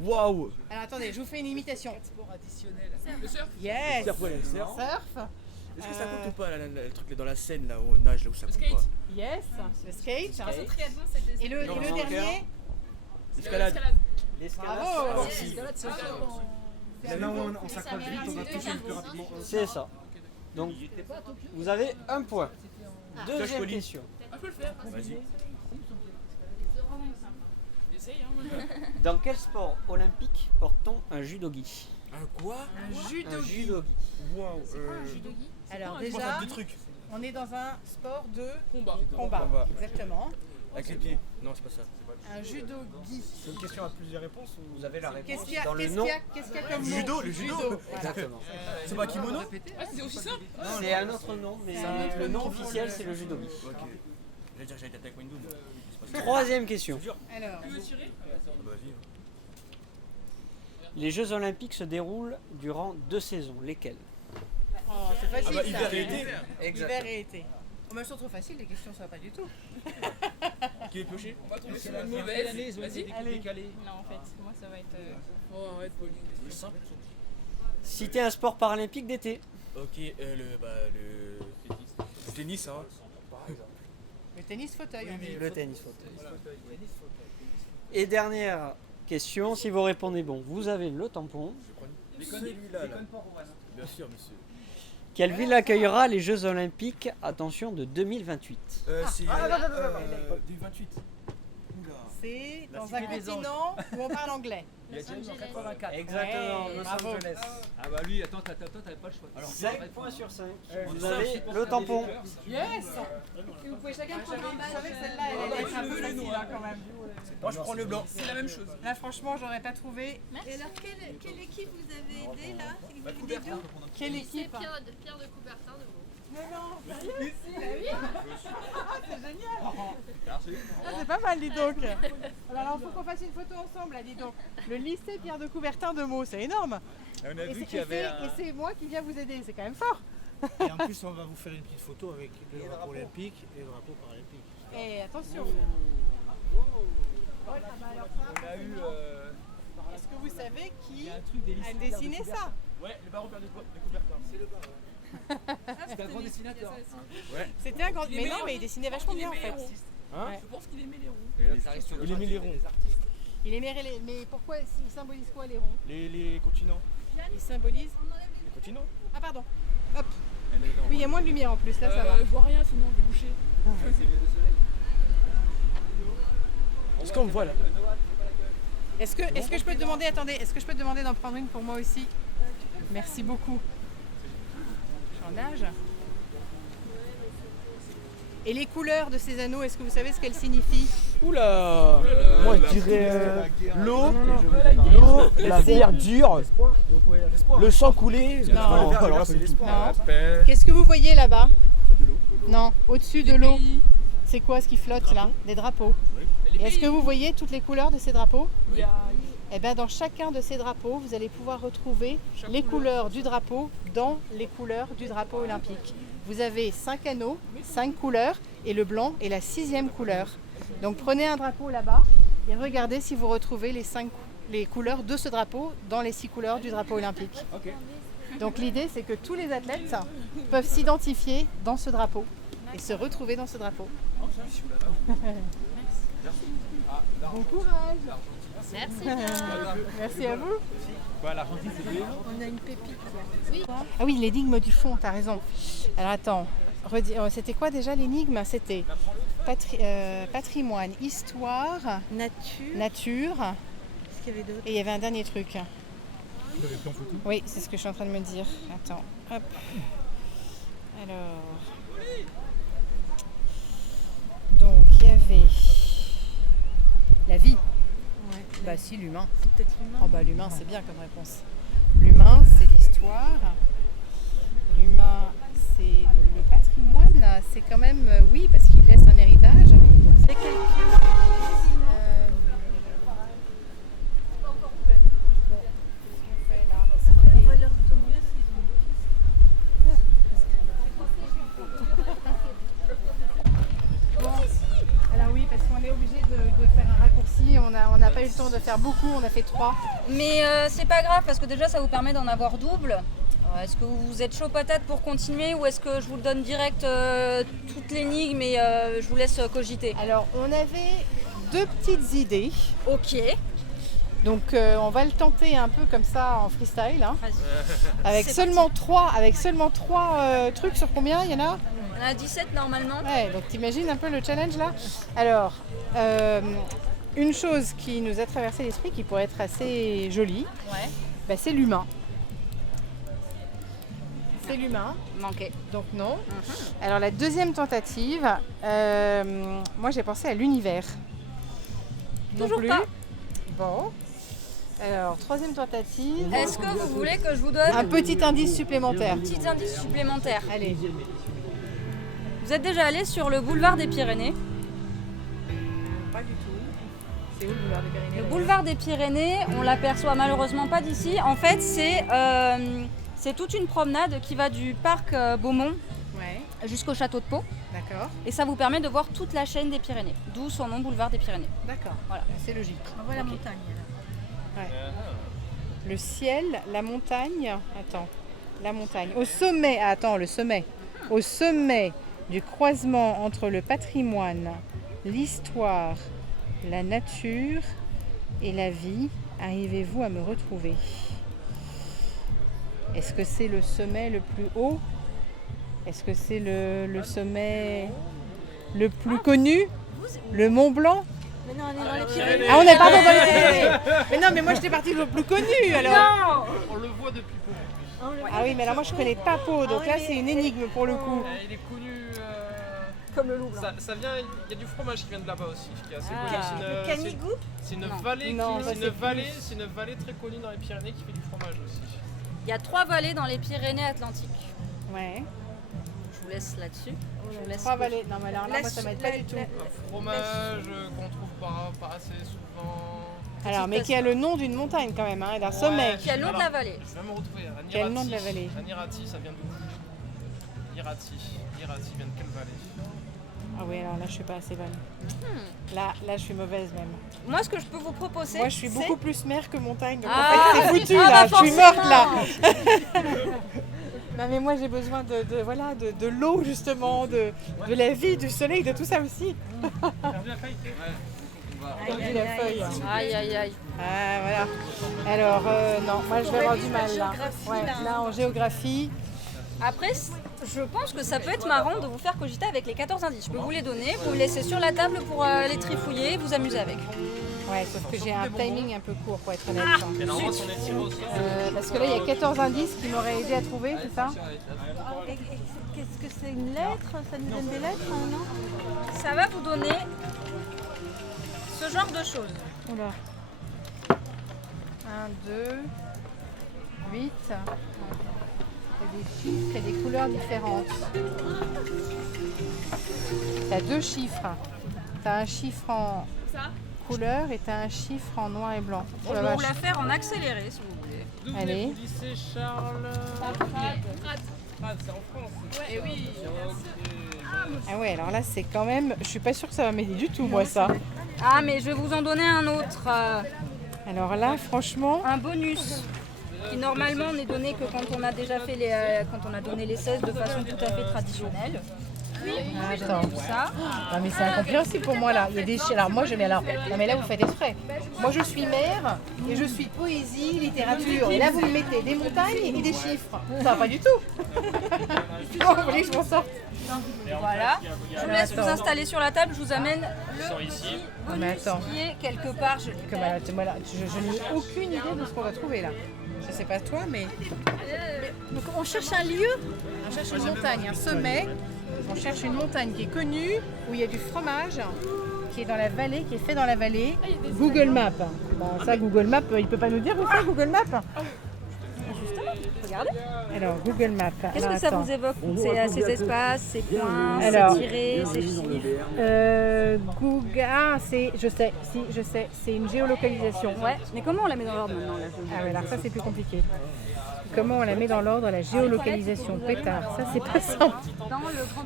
Waouh. Alors attendez, je vous fais une imitation. Sport additionnel. Le surf. Yes. Surf, ouais, le surf. Surf. Est-ce que ça compte ou pas le truc là dans la scène là où on nage là où ça compte pas? Yes. Le skate. Le triathlon, c'est des... Et le Non, dernier. L'escalade. L'escalade. Bravo. L'escalade, c'est ça. Maintenant, on s'accroche vite, on va toucher le plus rapidement. C'est ça. Donc vous avez un point. Deuxième Pauline. question. Vas-y. Dans quel sport olympique porte-t-on un judogi? Un quoi? Un judogi. Waouh. Alors Je pense déjà, à deux trucs. on est dans un sport de Combat. combat. Exactement. Avec les pieds. Non, c'est pas ça. Un judogi. C'est une question à plusieurs réponses ou Vous avez la Qu'est-ce réponse qu'il y a, dans le qu'est-ce nom. qu'il y a, qu'est-ce qu'il y a comme Judo, mot le judo. Voilà. Exactement. C'est pas kimono? C'est aussi simple. C'est un autre nom, mais le nom officiel c'est le judogi. Ok. J'allais dire que j'allais taekwondo. mais c'est pas ça. Troisième question. Alors, Ah bah, vas-y. Les Jeux Olympiques se déroulent durant 2 saisons. Lesquelles? oh, c'est facile Ah bah, ça. hiver et été. Hiver et été. Oh, mais elles sont trop faciles, les questions, ça va pas du tout. Qui est pioché? On va tomber sur une mauvaise. Vas-y. Allez. Non, en fait, moi ça va être... Oh, arrête, Pauline. C'est simple. Citez un sport paralympique d'été. Ok, le tennis, hein. Le tennis fauteuil, on dit. Le tennis fauteuil. Et dernière question, si vous répondez bon, vous avez le tampon. Celui là. Bien sûr, monsieur. Quelle ville accueillera les Jeux Olympiques, attention, de 2028? C'est du 28. C'est La dans cité un des continent où on parle anglais. Il y a James en 84. Exactement, Ouais, Los bravo. Angeles. Ah bah lui, attends, t'avais pas le choix. Alors 5 points sur 5. Vous ça, avez je pense le que tampon. Yes. Et vous pouvez chacun prendre un Je savais badge. que celle-là, elle allait être un peu facile hein, quand même. Moi je prends le blanc. C'est la même chose. Là, franchement, j'aurais pas trouvé. Et alors, quelle équipe vous avez aidé là? Bah, Coubertin. Quelle équipe? Pierre de Coubertin de vous. Mais non, sérieux? Ah, c'est génial! Ah, c'est pas mal, dis donc! Alors, il faut qu'on fasse une photo ensemble, là, dis donc. Le lycée Pierre de Coubertin de Meaux, c'est énorme! On a Et vu c'est- qu'il y avait et c'est moi qui viens vous aider, c'est quand même fort! Et en plus, on va vous faire une petite photo avec le drapeau olympique et le drapeau paralympique. Et attention! On a eu. Est-ce que vous savez qui Il y a un truc des a dessiné ça? Ouais, le baron Père de Coubertin. C'est le baron. C'était un grand dessinateur. Ouais. C'était un grand. Mais non, mais il dessinait vachement bien en fait. Hein? Ouais. Je pense qu'il aimait les ronds. Il aimait les ronds. Il aimait les. Mais pourquoi il symbolise quoi les ronds? Les continents. Il symbolise. Les continents. Ah pardon. Hop. Oui, il y a moins de lumière en plus, là ça va. Je vois rien sinon, je vais boucher. Est-ce qu'on me voit là? Est-ce que je peux te demander, attendez, est-ce que je peux te demander d'en prendre une pour moi aussi? Merci beaucoup. J'en nage. Et les couleurs de ces anneaux, est-ce que vous savez ce qu'elles signifient? Oula! Moi je dirais l'eau, la verdure, le sang coulé. Non. Alors là, c'est l'espoir. Qu'est-ce que vous voyez là-bas? Non, au-dessus de l'eau. C'est quoi ce qui flotte là? Des drapeaux. Et est-ce que vous voyez toutes les couleurs de ces drapeaux? Oui. Eh bien, dans chacun de ces drapeaux, vous allez pouvoir retrouver les couleurs du drapeau dans les couleurs du drapeau olympique. Vous avez 5 anneaux, 5 couleurs, et le blanc est la 6e couleur. Donc prenez un drapeau là-bas et regardez si vous retrouvez les couleurs de ce drapeau dans les 6 couleurs du drapeau olympique. Okay. Donc l'idée, c'est que tous les athlètes peuvent s'identifier dans ce drapeau et se retrouver dans ce drapeau. Bon courage. Merci. Merci à vous. Quoi, l'Argentine, c'est bleu? On a une pépite. Oui. Ah oui, l'énigme du fond, t'as raison. Alors attends, c'était quoi déjà l'énigme? C'était patrimoine, histoire, nature. Qu'est-ce qu'il y avait d'autre? Et il y avait un dernier truc. Oui, c'est ce que je suis en train de me dire. Attends, hop. Alors. Donc il y avait la vie. Ouais. Bah si, l'humain. C'est peut-être l'humain. Oh bah l'humain, c'est bien comme réponse. L'humain, c'est l'histoire. L'humain, c'est le patrimoine. C'est quand même, oui, parce qu'il laisse un héritage. C'est quelqu'un. On va leur demander s'ils ont Alors oui, parce qu'on est obligé de faire un raccourci. On n'a pas eu le temps de faire beaucoup, on a fait 3. Mais c'est pas grave parce que déjà ça vous permet d'en avoir double. Est-ce que vous êtes chaud patate pour continuer ou est-ce que je vous le donne direct toute l'énigme et je vous laisse cogiter? Alors on avait 2 petites idées. Ok. Donc on va le tenter un peu comme ça en freestyle. Hein. Avec C'est seulement 3 trucs sur combien il y en a? On a 17 normalement. Ouais, donc t'imagines un peu le challenge là? Alors, une chose qui nous a traversé l'esprit, qui pourrait être assez jolie, Ouais. bah, c'est l'humain. C'est l'humain. Manqué. Donc non. Alors la deuxième tentative, moi j'ai pensé à l'univers. Toujours non plus. pas. Bon. Alors, troisième tentative. Est-ce que vous voulez que je vous donne un petit indice supplémentaire? Un petit indice supplémentaire. Allez. Vous êtes déjà allé sur le boulevard des Pyrénées? Pas du tout. C'est où le boulevard des Pyrénées? Le boulevard des Pyrénées, on l'aperçoit malheureusement pas d'ici. En fait, c'est toute une promenade qui va du parc Beaumont jusqu'au château de Pau. D'accord. Et ça vous permet de voir toute la chaîne des Pyrénées, d'où son nom boulevard des Pyrénées. D'accord. Voilà. C'est logique. On voit la montagne. Ouais. Le ciel, la montagne. Attends. La montagne. Au sommet. Attends, le sommet. Au sommet du croisement entre le patrimoine, l'histoire, la nature et la vie, arrivez-vous à me retrouver? Est-ce que c'est le sommet le plus haut? Est-ce que c'est le sommet le plus connu? Le Mont Blanc? Mais non, on est dans les Pyrénées. Ah, on est pardon dans les Pyrénées. Mais non, mais moi j'étais partie le plus connu alors. Non. On le voit depuis peu. Ah oui, mais alors moi je connais pas Pau, donc là c'est une énigme pour le coup. Il est connu. Comme le Louvre. Ça vient, il y a du fromage qui vient de là-bas aussi, qui est assez connu. Le Canigou? C'est une Non. vallée, Non, c'est une vallée très connue dans les Pyrénées qui fait du fromage aussi. Il y a 3 vallées dans les Pyrénées-Atlantiques. Ouais. Je vous laisse là-dessus. Je vous laisse 3 vallées. Non, mais alors là, moi ça m'aide pas du tout. Un fromage qu'on trouve pas assez souvent. Alors, mais qui a le nom d'une montagne quand même, hein, d'un sommet. Qui a le nom de la vallée. Je vais me retrouver. Qui a le nom de la vallée. Anirati, ça vient d'où? Irati vient de quelle vallée? Ah oui, alors là, je suis pas assez bonne. Là, je suis mauvaise même. Moi, ce que je peux vous proposer, Moi, je suis beaucoup plus mer que montagne. Donc Ah, en fait, c'est foutu ah, là. bah, Je suis morte là. forcément. Non, mais moi, j'ai besoin de l'eau justement, de la vie, du soleil, de tout ça aussi. Perdu la feuille. Aïe, aïe, aïe. Ah, voilà. Alors, non, moi, je vais avoir du mal là. Ouais, là, en géographie. Après, je pense que ça peut être marrant de vous faire cogiter avec les 14 indices. Je peux vous les donner, vous les laisser sur la table pour les trifouiller et vous amuser avec. Ouais, sauf que j'ai un timing un peu court pour être honnête. Et normalement, si on est tiré au sort, Parce que là, il y a 14 indices qui m'auraient aidé à trouver, c'est ça? Qu'est-ce que c'est, une lettre? Ça nous donne des lettres, non? Ça va vous donner ce genre de choses. Oula. 1, 2, 8. Il y a des chiffres et des couleurs différentes. Tu as 2 chiffres. Tu as un chiffre en couleur et tu as un chiffre en noir et blanc. Je vais vous la faire en accéléré si vous voulez. Allez. Lycée Charles. Prades, c'est en France. Ouais, et oui. Ah ouais, alors là, c'est quand même... Je suis pas sûre que ça va m'aider du tout, moi, ça. Ah, mais je vais vous en donner un autre. Alors là, franchement... Un bonus. Qui normalement n'est donné que quand on a déjà fait quand on a donné les 16 de façon tout à fait traditionnelle. Attends. Tout ça. Non mais c'est incompréhensible pour moi là. Il y a des alors moi je mets alors. Non mais là vous faites exprès. Moi je suis mère et je suis poésie, littérature. Et là vous me mettez des montagnes et des chiffres. Ça va pas du tout. Bon, vous voulez que je m'en sorte? Voilà. Je vous laisse vous installer sur la table. Je vous amène le ici. bonus qui est quelque part. Je n'ai aucune idée de ce qu'on va trouver là. Je sais pas toi mais. Donc on cherche un lieu. On cherche une montagne, un sommet. On cherche une montagne qui est connue, où il y a du fromage, qui est dans la vallée, qui est fait dans la vallée. Google Maps. Bon, ça, Google Maps, il peut pas nous dire où c'est Google Maps. Justement, regardez. Alors, Google Maps. Qu'est-ce que ça vous évoque? Ces espaces, ces points, Alors, ces tirés, ces chiffres? Google, je sais, c'est une géolocalisation. Ouais, mais comment on la met dans l'ordre maintenant là? Ah ouais, alors ça c'est plus compliqué. Comment on la met dans l'ordre, la géolocalisation? Pétard, ça c'est pas simple.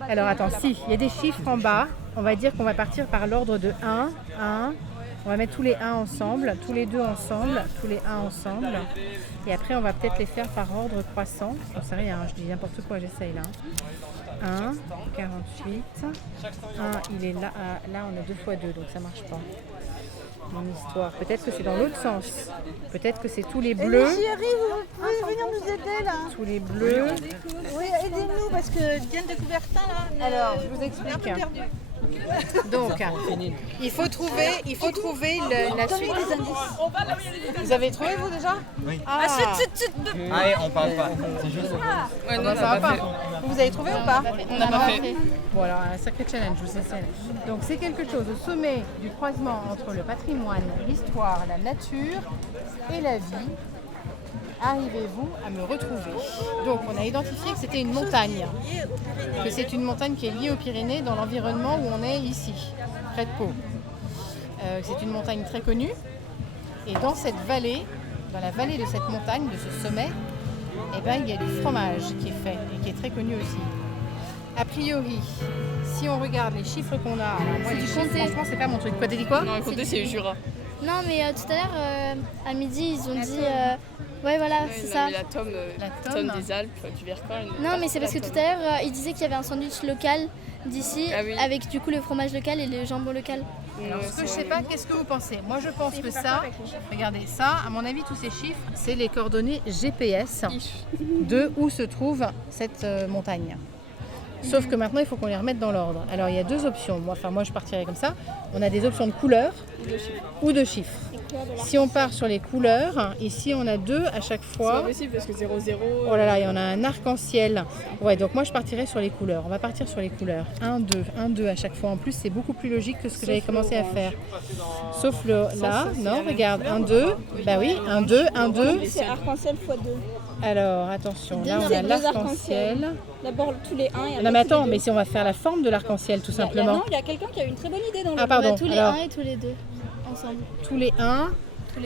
Alors attends, si, il y a des chiffres en bas, on va dire qu'on va partir par l'ordre de 1, 1, on va mettre tous les 1 ensemble, tous les 2 ensemble, tous les 1 ensemble, et après on va peut-être les faire par ordre croissant, j'en sais rien, je dis n'importe quoi, j'essaye là. 1, 48, 1 il est là, là on a 2 fois 2 donc ça marche pas. Mon histoire. Peut-être que c'est dans l'autre sens. Peut-être que c'est tous les bleus. Et Thierry, vous pouvez venir nous aider là? Tous les bleus. Oui, aidez-nous parce que Diane de Coubertin là. Alors, je vous explique. Donc, il faut trouver la suite des indices. Vous avez trouvé vous déjà? Oui. Allez, on parle pas. C'est juste. Ouais, non, ça va pas. Vous avez trouvé ou pas? On n'a pas fait. Bon, alors, un sacré challenge, je vous essaie. Donc, c'est quelque chose au sommet du croisement entre le patrimoine, l'histoire, la nature et la vie. Arrivez-vous à me retrouver? Donc, on a identifié que c'était une montagne. Que c'est une montagne qui est liée aux Pyrénées dans l'environnement où on est ici, près de Pau. C'est une montagne très connue. Et dans cette vallée, dans la vallée de cette montagne, de ce sommet, eh ben, il y a du fromage qui est fait et qui est très connu aussi. A priori, si on regarde les chiffres qu'on a, alors moi les chiffres, franchement, c'est pas mon truc. Quoi, t'as dit quoi? Non, le comté, c'est le Jura. Non, mais tout à l'heure, à midi, ils ont dit... ouais, voilà, c'est ça. La tome des Alpes, du Vercors. Non, mais c'est parce que tout à l'heure, ils disaient qu'il y avait un sandwich local d'ici, avec du coup le fromage local et le jambon local. Alors, ce que je sais pas, qu'est-ce que vous pensez? Moi, je pense que ça, regardez, ça, à mon avis, tous ces chiffres, c'est les coordonnées GPS de où se trouve cette montagne. Sauf que maintenant, il faut qu'on les remette dans l'ordre. Alors, il y a 2 options. Moi, je partirais comme ça. On a des options de couleurs ou de chiffres. Si on part sur les couleurs, ici, on a 2 à chaque fois. C'est pas possible parce que 0-0... Oh là là, il y en a un arc-en-ciel. Ouais, donc moi, je partirais sur les couleurs. On va partir sur les couleurs. 1, 2, 1, 2 à chaque fois. En plus, c'est beaucoup plus logique que ce que j'avais commencé à faire. Sauf le là, non, regarde, 1, 2. Bah oui, 1, 2, 1, 2. C'est arc-en-ciel x 2. Alors, attention, là, on a l'arc-en-ciel. D'abord tous les 1 et non mais attends, mais si on va faire la forme de l'arc-en-ciel tout simplement. Non, il y a quelqu'un qui a une très bonne idée dans le... Ah pardon, tous les 1 et tous les 2 ensemble. Tous les 1.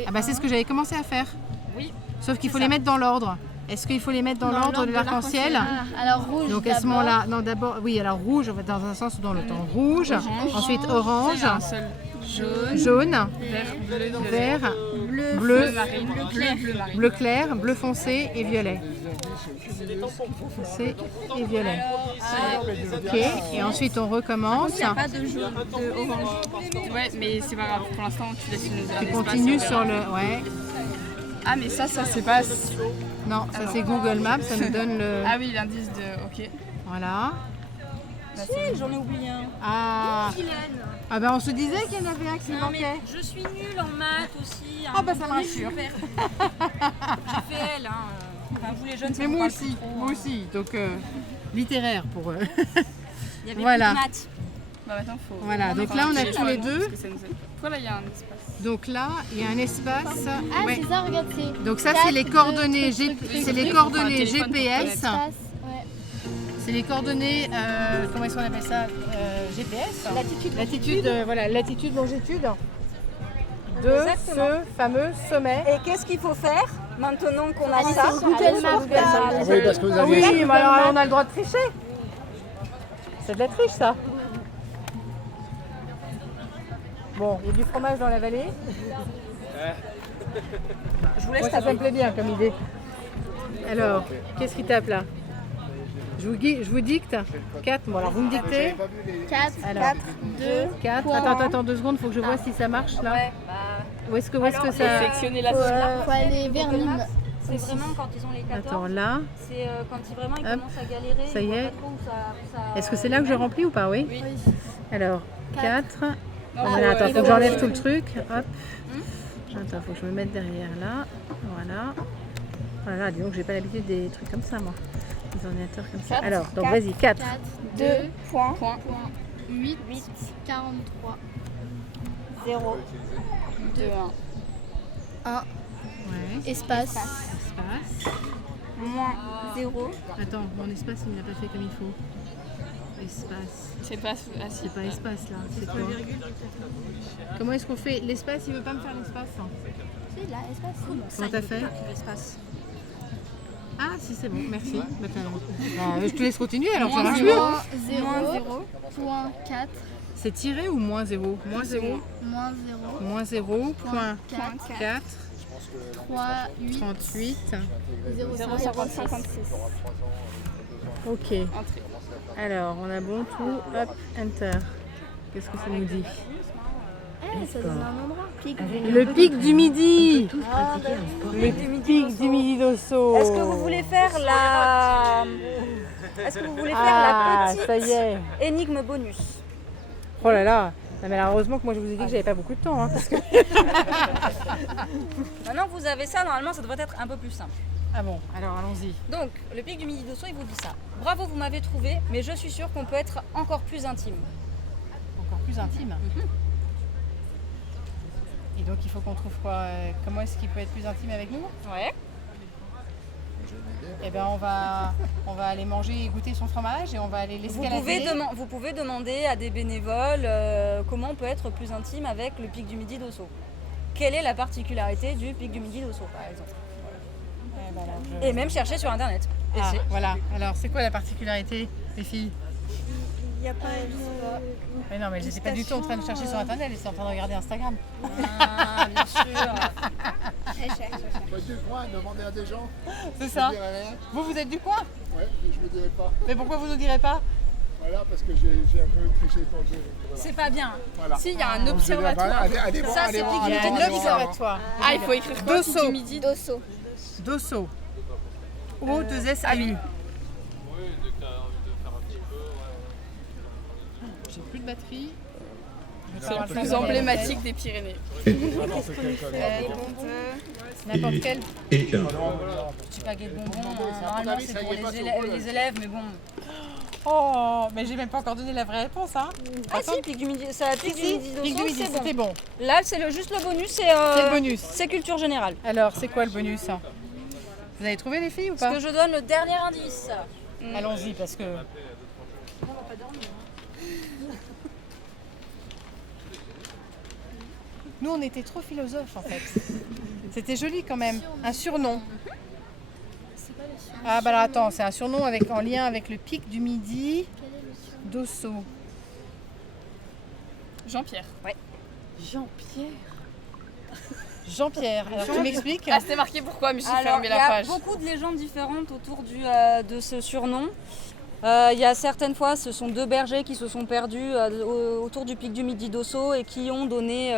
Ah bah c'est ce que j'avais commencé à faire. Oui. Sauf qu'il faut les mettre dans l'ordre. Est-ce qu'il faut les mettre dans l'ordre de l'arc-en-ciel? Alors rouge. Donc à ce moment-là, non d'abord, oui, alors rouge, on va dans un sens ou dans l'autre. Rouge, ensuite orange, jaune, vert, bleu, bleu clair, bleu foncé et violet. Foncé et violet. Ok, et ensuite on recommence. Il n'y a pas de jaune, de orange. Ouais, mais c'est pas grave, pour l'instant tu laisses Tu continues sur le... Ouais. Ah mais ça c'est pas... Non, ça c'est Google Maps, ça nous donne le... Ah oui, l'indice de... Ok. Voilà. Si, j'en ai oublié un. Ah. Ah ben on se disait qu'il y en avait un qui Non, mais manquait. je suis nulle en maths aussi. Ah bah ça me rassure. J'ai fait L. Enfin, vous les jeunes, ça Mais vous moi parle aussi, plus trop, moi aussi. Donc littéraire pour eux. Il y avait voilà. plus de maths. Bah maintenant faut... Voilà, donc là on a tous les deux. Pourquoi là il y a un espace? Donc là, il y a un espace. Ah, ouais. c'est ça, regarde, c'est. Donc ça, c'est les coordonnées, c'est les coordonnées GPS. C'est les coordonnées, comment est-ce qu'on appelle ça, GPS. Latitude, voilà, latitude, longitude de ce fameux sommet. Et qu'est-ce qu'il faut faire maintenant qu'on a ça? Google Maps. Oui, parce que vous avez... Oui, mais alors on a le droit de tricher. C'est de la triche, ça. Bon, il y a du fromage dans la vallée. Je vous laisse Moi, ça me plaît bien comme idée. Alors, qu'est-ce qui tape là? Je vous dicte 4. Bon, alors vous me dictez 4, alors, 4, 2, 4. Attends, 2 secondes, il faut que je vois si ça marche là. Ouais, Où est-ce que ça... Sélectionner la faut aller vers Nîmes. C'est vraiment quand ils ont les 14. Attends, là. C'est quand ils vraiment ils Hop. commencent à galérer. Ça y ils voient est. pas trop où ça... Est-ce que c'est là que je remplis ou pas? Oui. Oui. Alors, 4. Non, Voilà, attends, il faut que j'enlève tout le truc. Hop. Attends, faut que je me mette derrière là. Voilà. Voilà, dis donc, j'ai pas l'habitude des trucs comme ça, moi. Des ordinateurs comme ça. 4, Alors, donc vas-y, 4. 2, 8, 43. 0. 2, 1. 1. Ouais. Espace. Espace. Moins 0. Attends, mon espace, il ne l'a pas fait comme il faut. Espace. C'est pas... Ah, si. C'est pas espace là, c'est quoi? Comment est-ce qu'on fait? L'espace, il veut pas me faire l'espace. C'est là, espace. Comment t'as fait? L'espace. Ah si, c'est bon, merci. Je te laisse continuer alors, ça Moins marche 0, mieux. point 4. C'est tiré ou moins 0? Moins 0. Moins 0. Moins 0, point 4. 3, 8. 38. 0, 50, 56. Ok. Alors, on a bon tout. Hop, enter. Qu'est-ce que ça nous dit? Ça donne un endroit. Le pic du Midi. Le pic du Midi d'Ossau. Est-ce que vous voulez faire la... la petite ça y est. énigme bonus? Oh là là. Non, mais alors, heureusement que moi je vous ai dit que j'avais pas beaucoup de temps. Hein, parce que... Maintenant que vous avez ça, normalement ça devrait être un peu plus simple. Ah bon, alors allons-y. Donc, le pic du Midi d'Ossau, il vous dit ça. Bravo, vous m'avez trouvé, mais je suis sûre qu'on peut être encore plus intime. Encore plus intime. Et donc il faut qu'on trouve quoi? Comment est-ce qu'il peut être plus intime avec nous? Ouais. Eh ben on va aller manger et goûter son fromage et on va aller l'escalader. Vous pouvez demander à des bénévoles comment on peut être plus intime avec le pic du Midi d'Ossau. Quelle est la particularité du pic du Midi d'Ossau, par exemple? Et même chercher sur internet. Et Ah, voilà. Alors c'est quoi la particularité, les filles? Il n'y a pas Mais non, mais je n'étais pas du tout en train de chercher sur internet, j'étais en train de regarder Instagram. Ah, bien sûr. Moi, du coin, demandez à des gens. C'est Je ça. vous dirai rien. Vous êtes du coin? Ouais, mais je ne vous dirai pas. Mais pourquoi vous ne nous direz pas? Voilà, parce que j'ai un peu triché pour le jeu. Voilà. C'est pas bien. Voilà. Si, il y a un Donc, je vais dire, observatoire. voilà, allez voir, Ça, allez c'est voir, pic allez du voir, Il y a allez un voir. observatoire. Ah, il faut écrire quoi? D'Ossau. Du Midi. D'Ossau. D'Ossau. O2SAU. J'ai plus de batterie. C'est le plus emblématique des Pyrénées. N'importe quel Petit paquet de bonbons, normalement c'est pour les élèves, mais bon. Oh, mais j'ai même pas encore donné la vraie réponse, hein. Ah si, pic du Midi, ça pic du Midi d'Ossau, Pic du Midi, c'est c'était bon. Là, c'est juste le bonus, c'est le bonus. C'est culture générale. Alors, c'est quoi le bonus? Vous avez trouvé les filles ou pas? Est-ce que je donne le dernier indice? Allons-y, parce que... Nous, on était trop philosophes, en fait. C'était joli quand même. Un surnom. C'est pas Ah bah alors attends, c'est un surnom en lien avec le pic du Midi d'Ossau. Jean-Pierre. Ouais. Jean-Pierre. Jean-Pierre, alors tu m'expliques? Ah, c'était marqué pourquoi, mais j'ai fermé Il y la a page. beaucoup de légendes différentes autour de ce surnom. Il y a certaines fois, ce sont deux bergers qui se sont perdus autour du pic du Midi d'Ossau et qui ont donné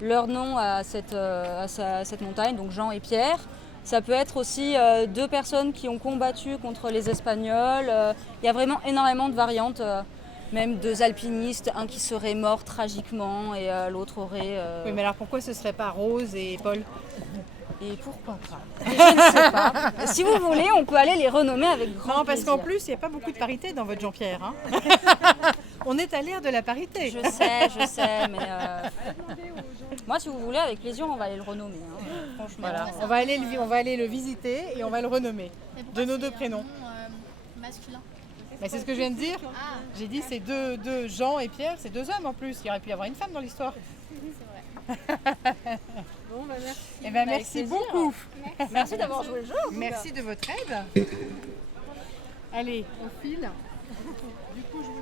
leur nom à cette montagne, donc Jean et Pierre. Ça peut être aussi deux personnes qui ont combattu contre les Espagnols. Il y a vraiment énormément de variantes. Même deux alpinistes, un qui serait mort tragiquement et l'autre aurait... Oui, mais alors pourquoi ce serait pas Rose et Paul? Et pourquoi pas? Je ne sais pas. Si vous voulez, on peut aller les renommer avec grand Non, parce plaisir. qu'en plus, il n'y a pas beaucoup de parité dans votre Jean-Pierre. Hein. On est à l'ère de la parité. Je sais, mais... Moi, si vous voulez, avec plaisir, on va aller le renommer. Hein. Franchement. Voilà, on va aller le visiter et on va le renommer de nos deux prénoms. Masculin. Mais c'est ce que je viens de dire. J'ai dit c'est deux Jean et Pierre, c'est deux hommes en plus. Il aurait pu y avoir une femme dans l'histoire. C'est vrai. Bon, bah merci. Eh ben, merci beaucoup. Merci d'avoir joué le jeu. Merci de votre aide. Allez, on file. Du coup, je vous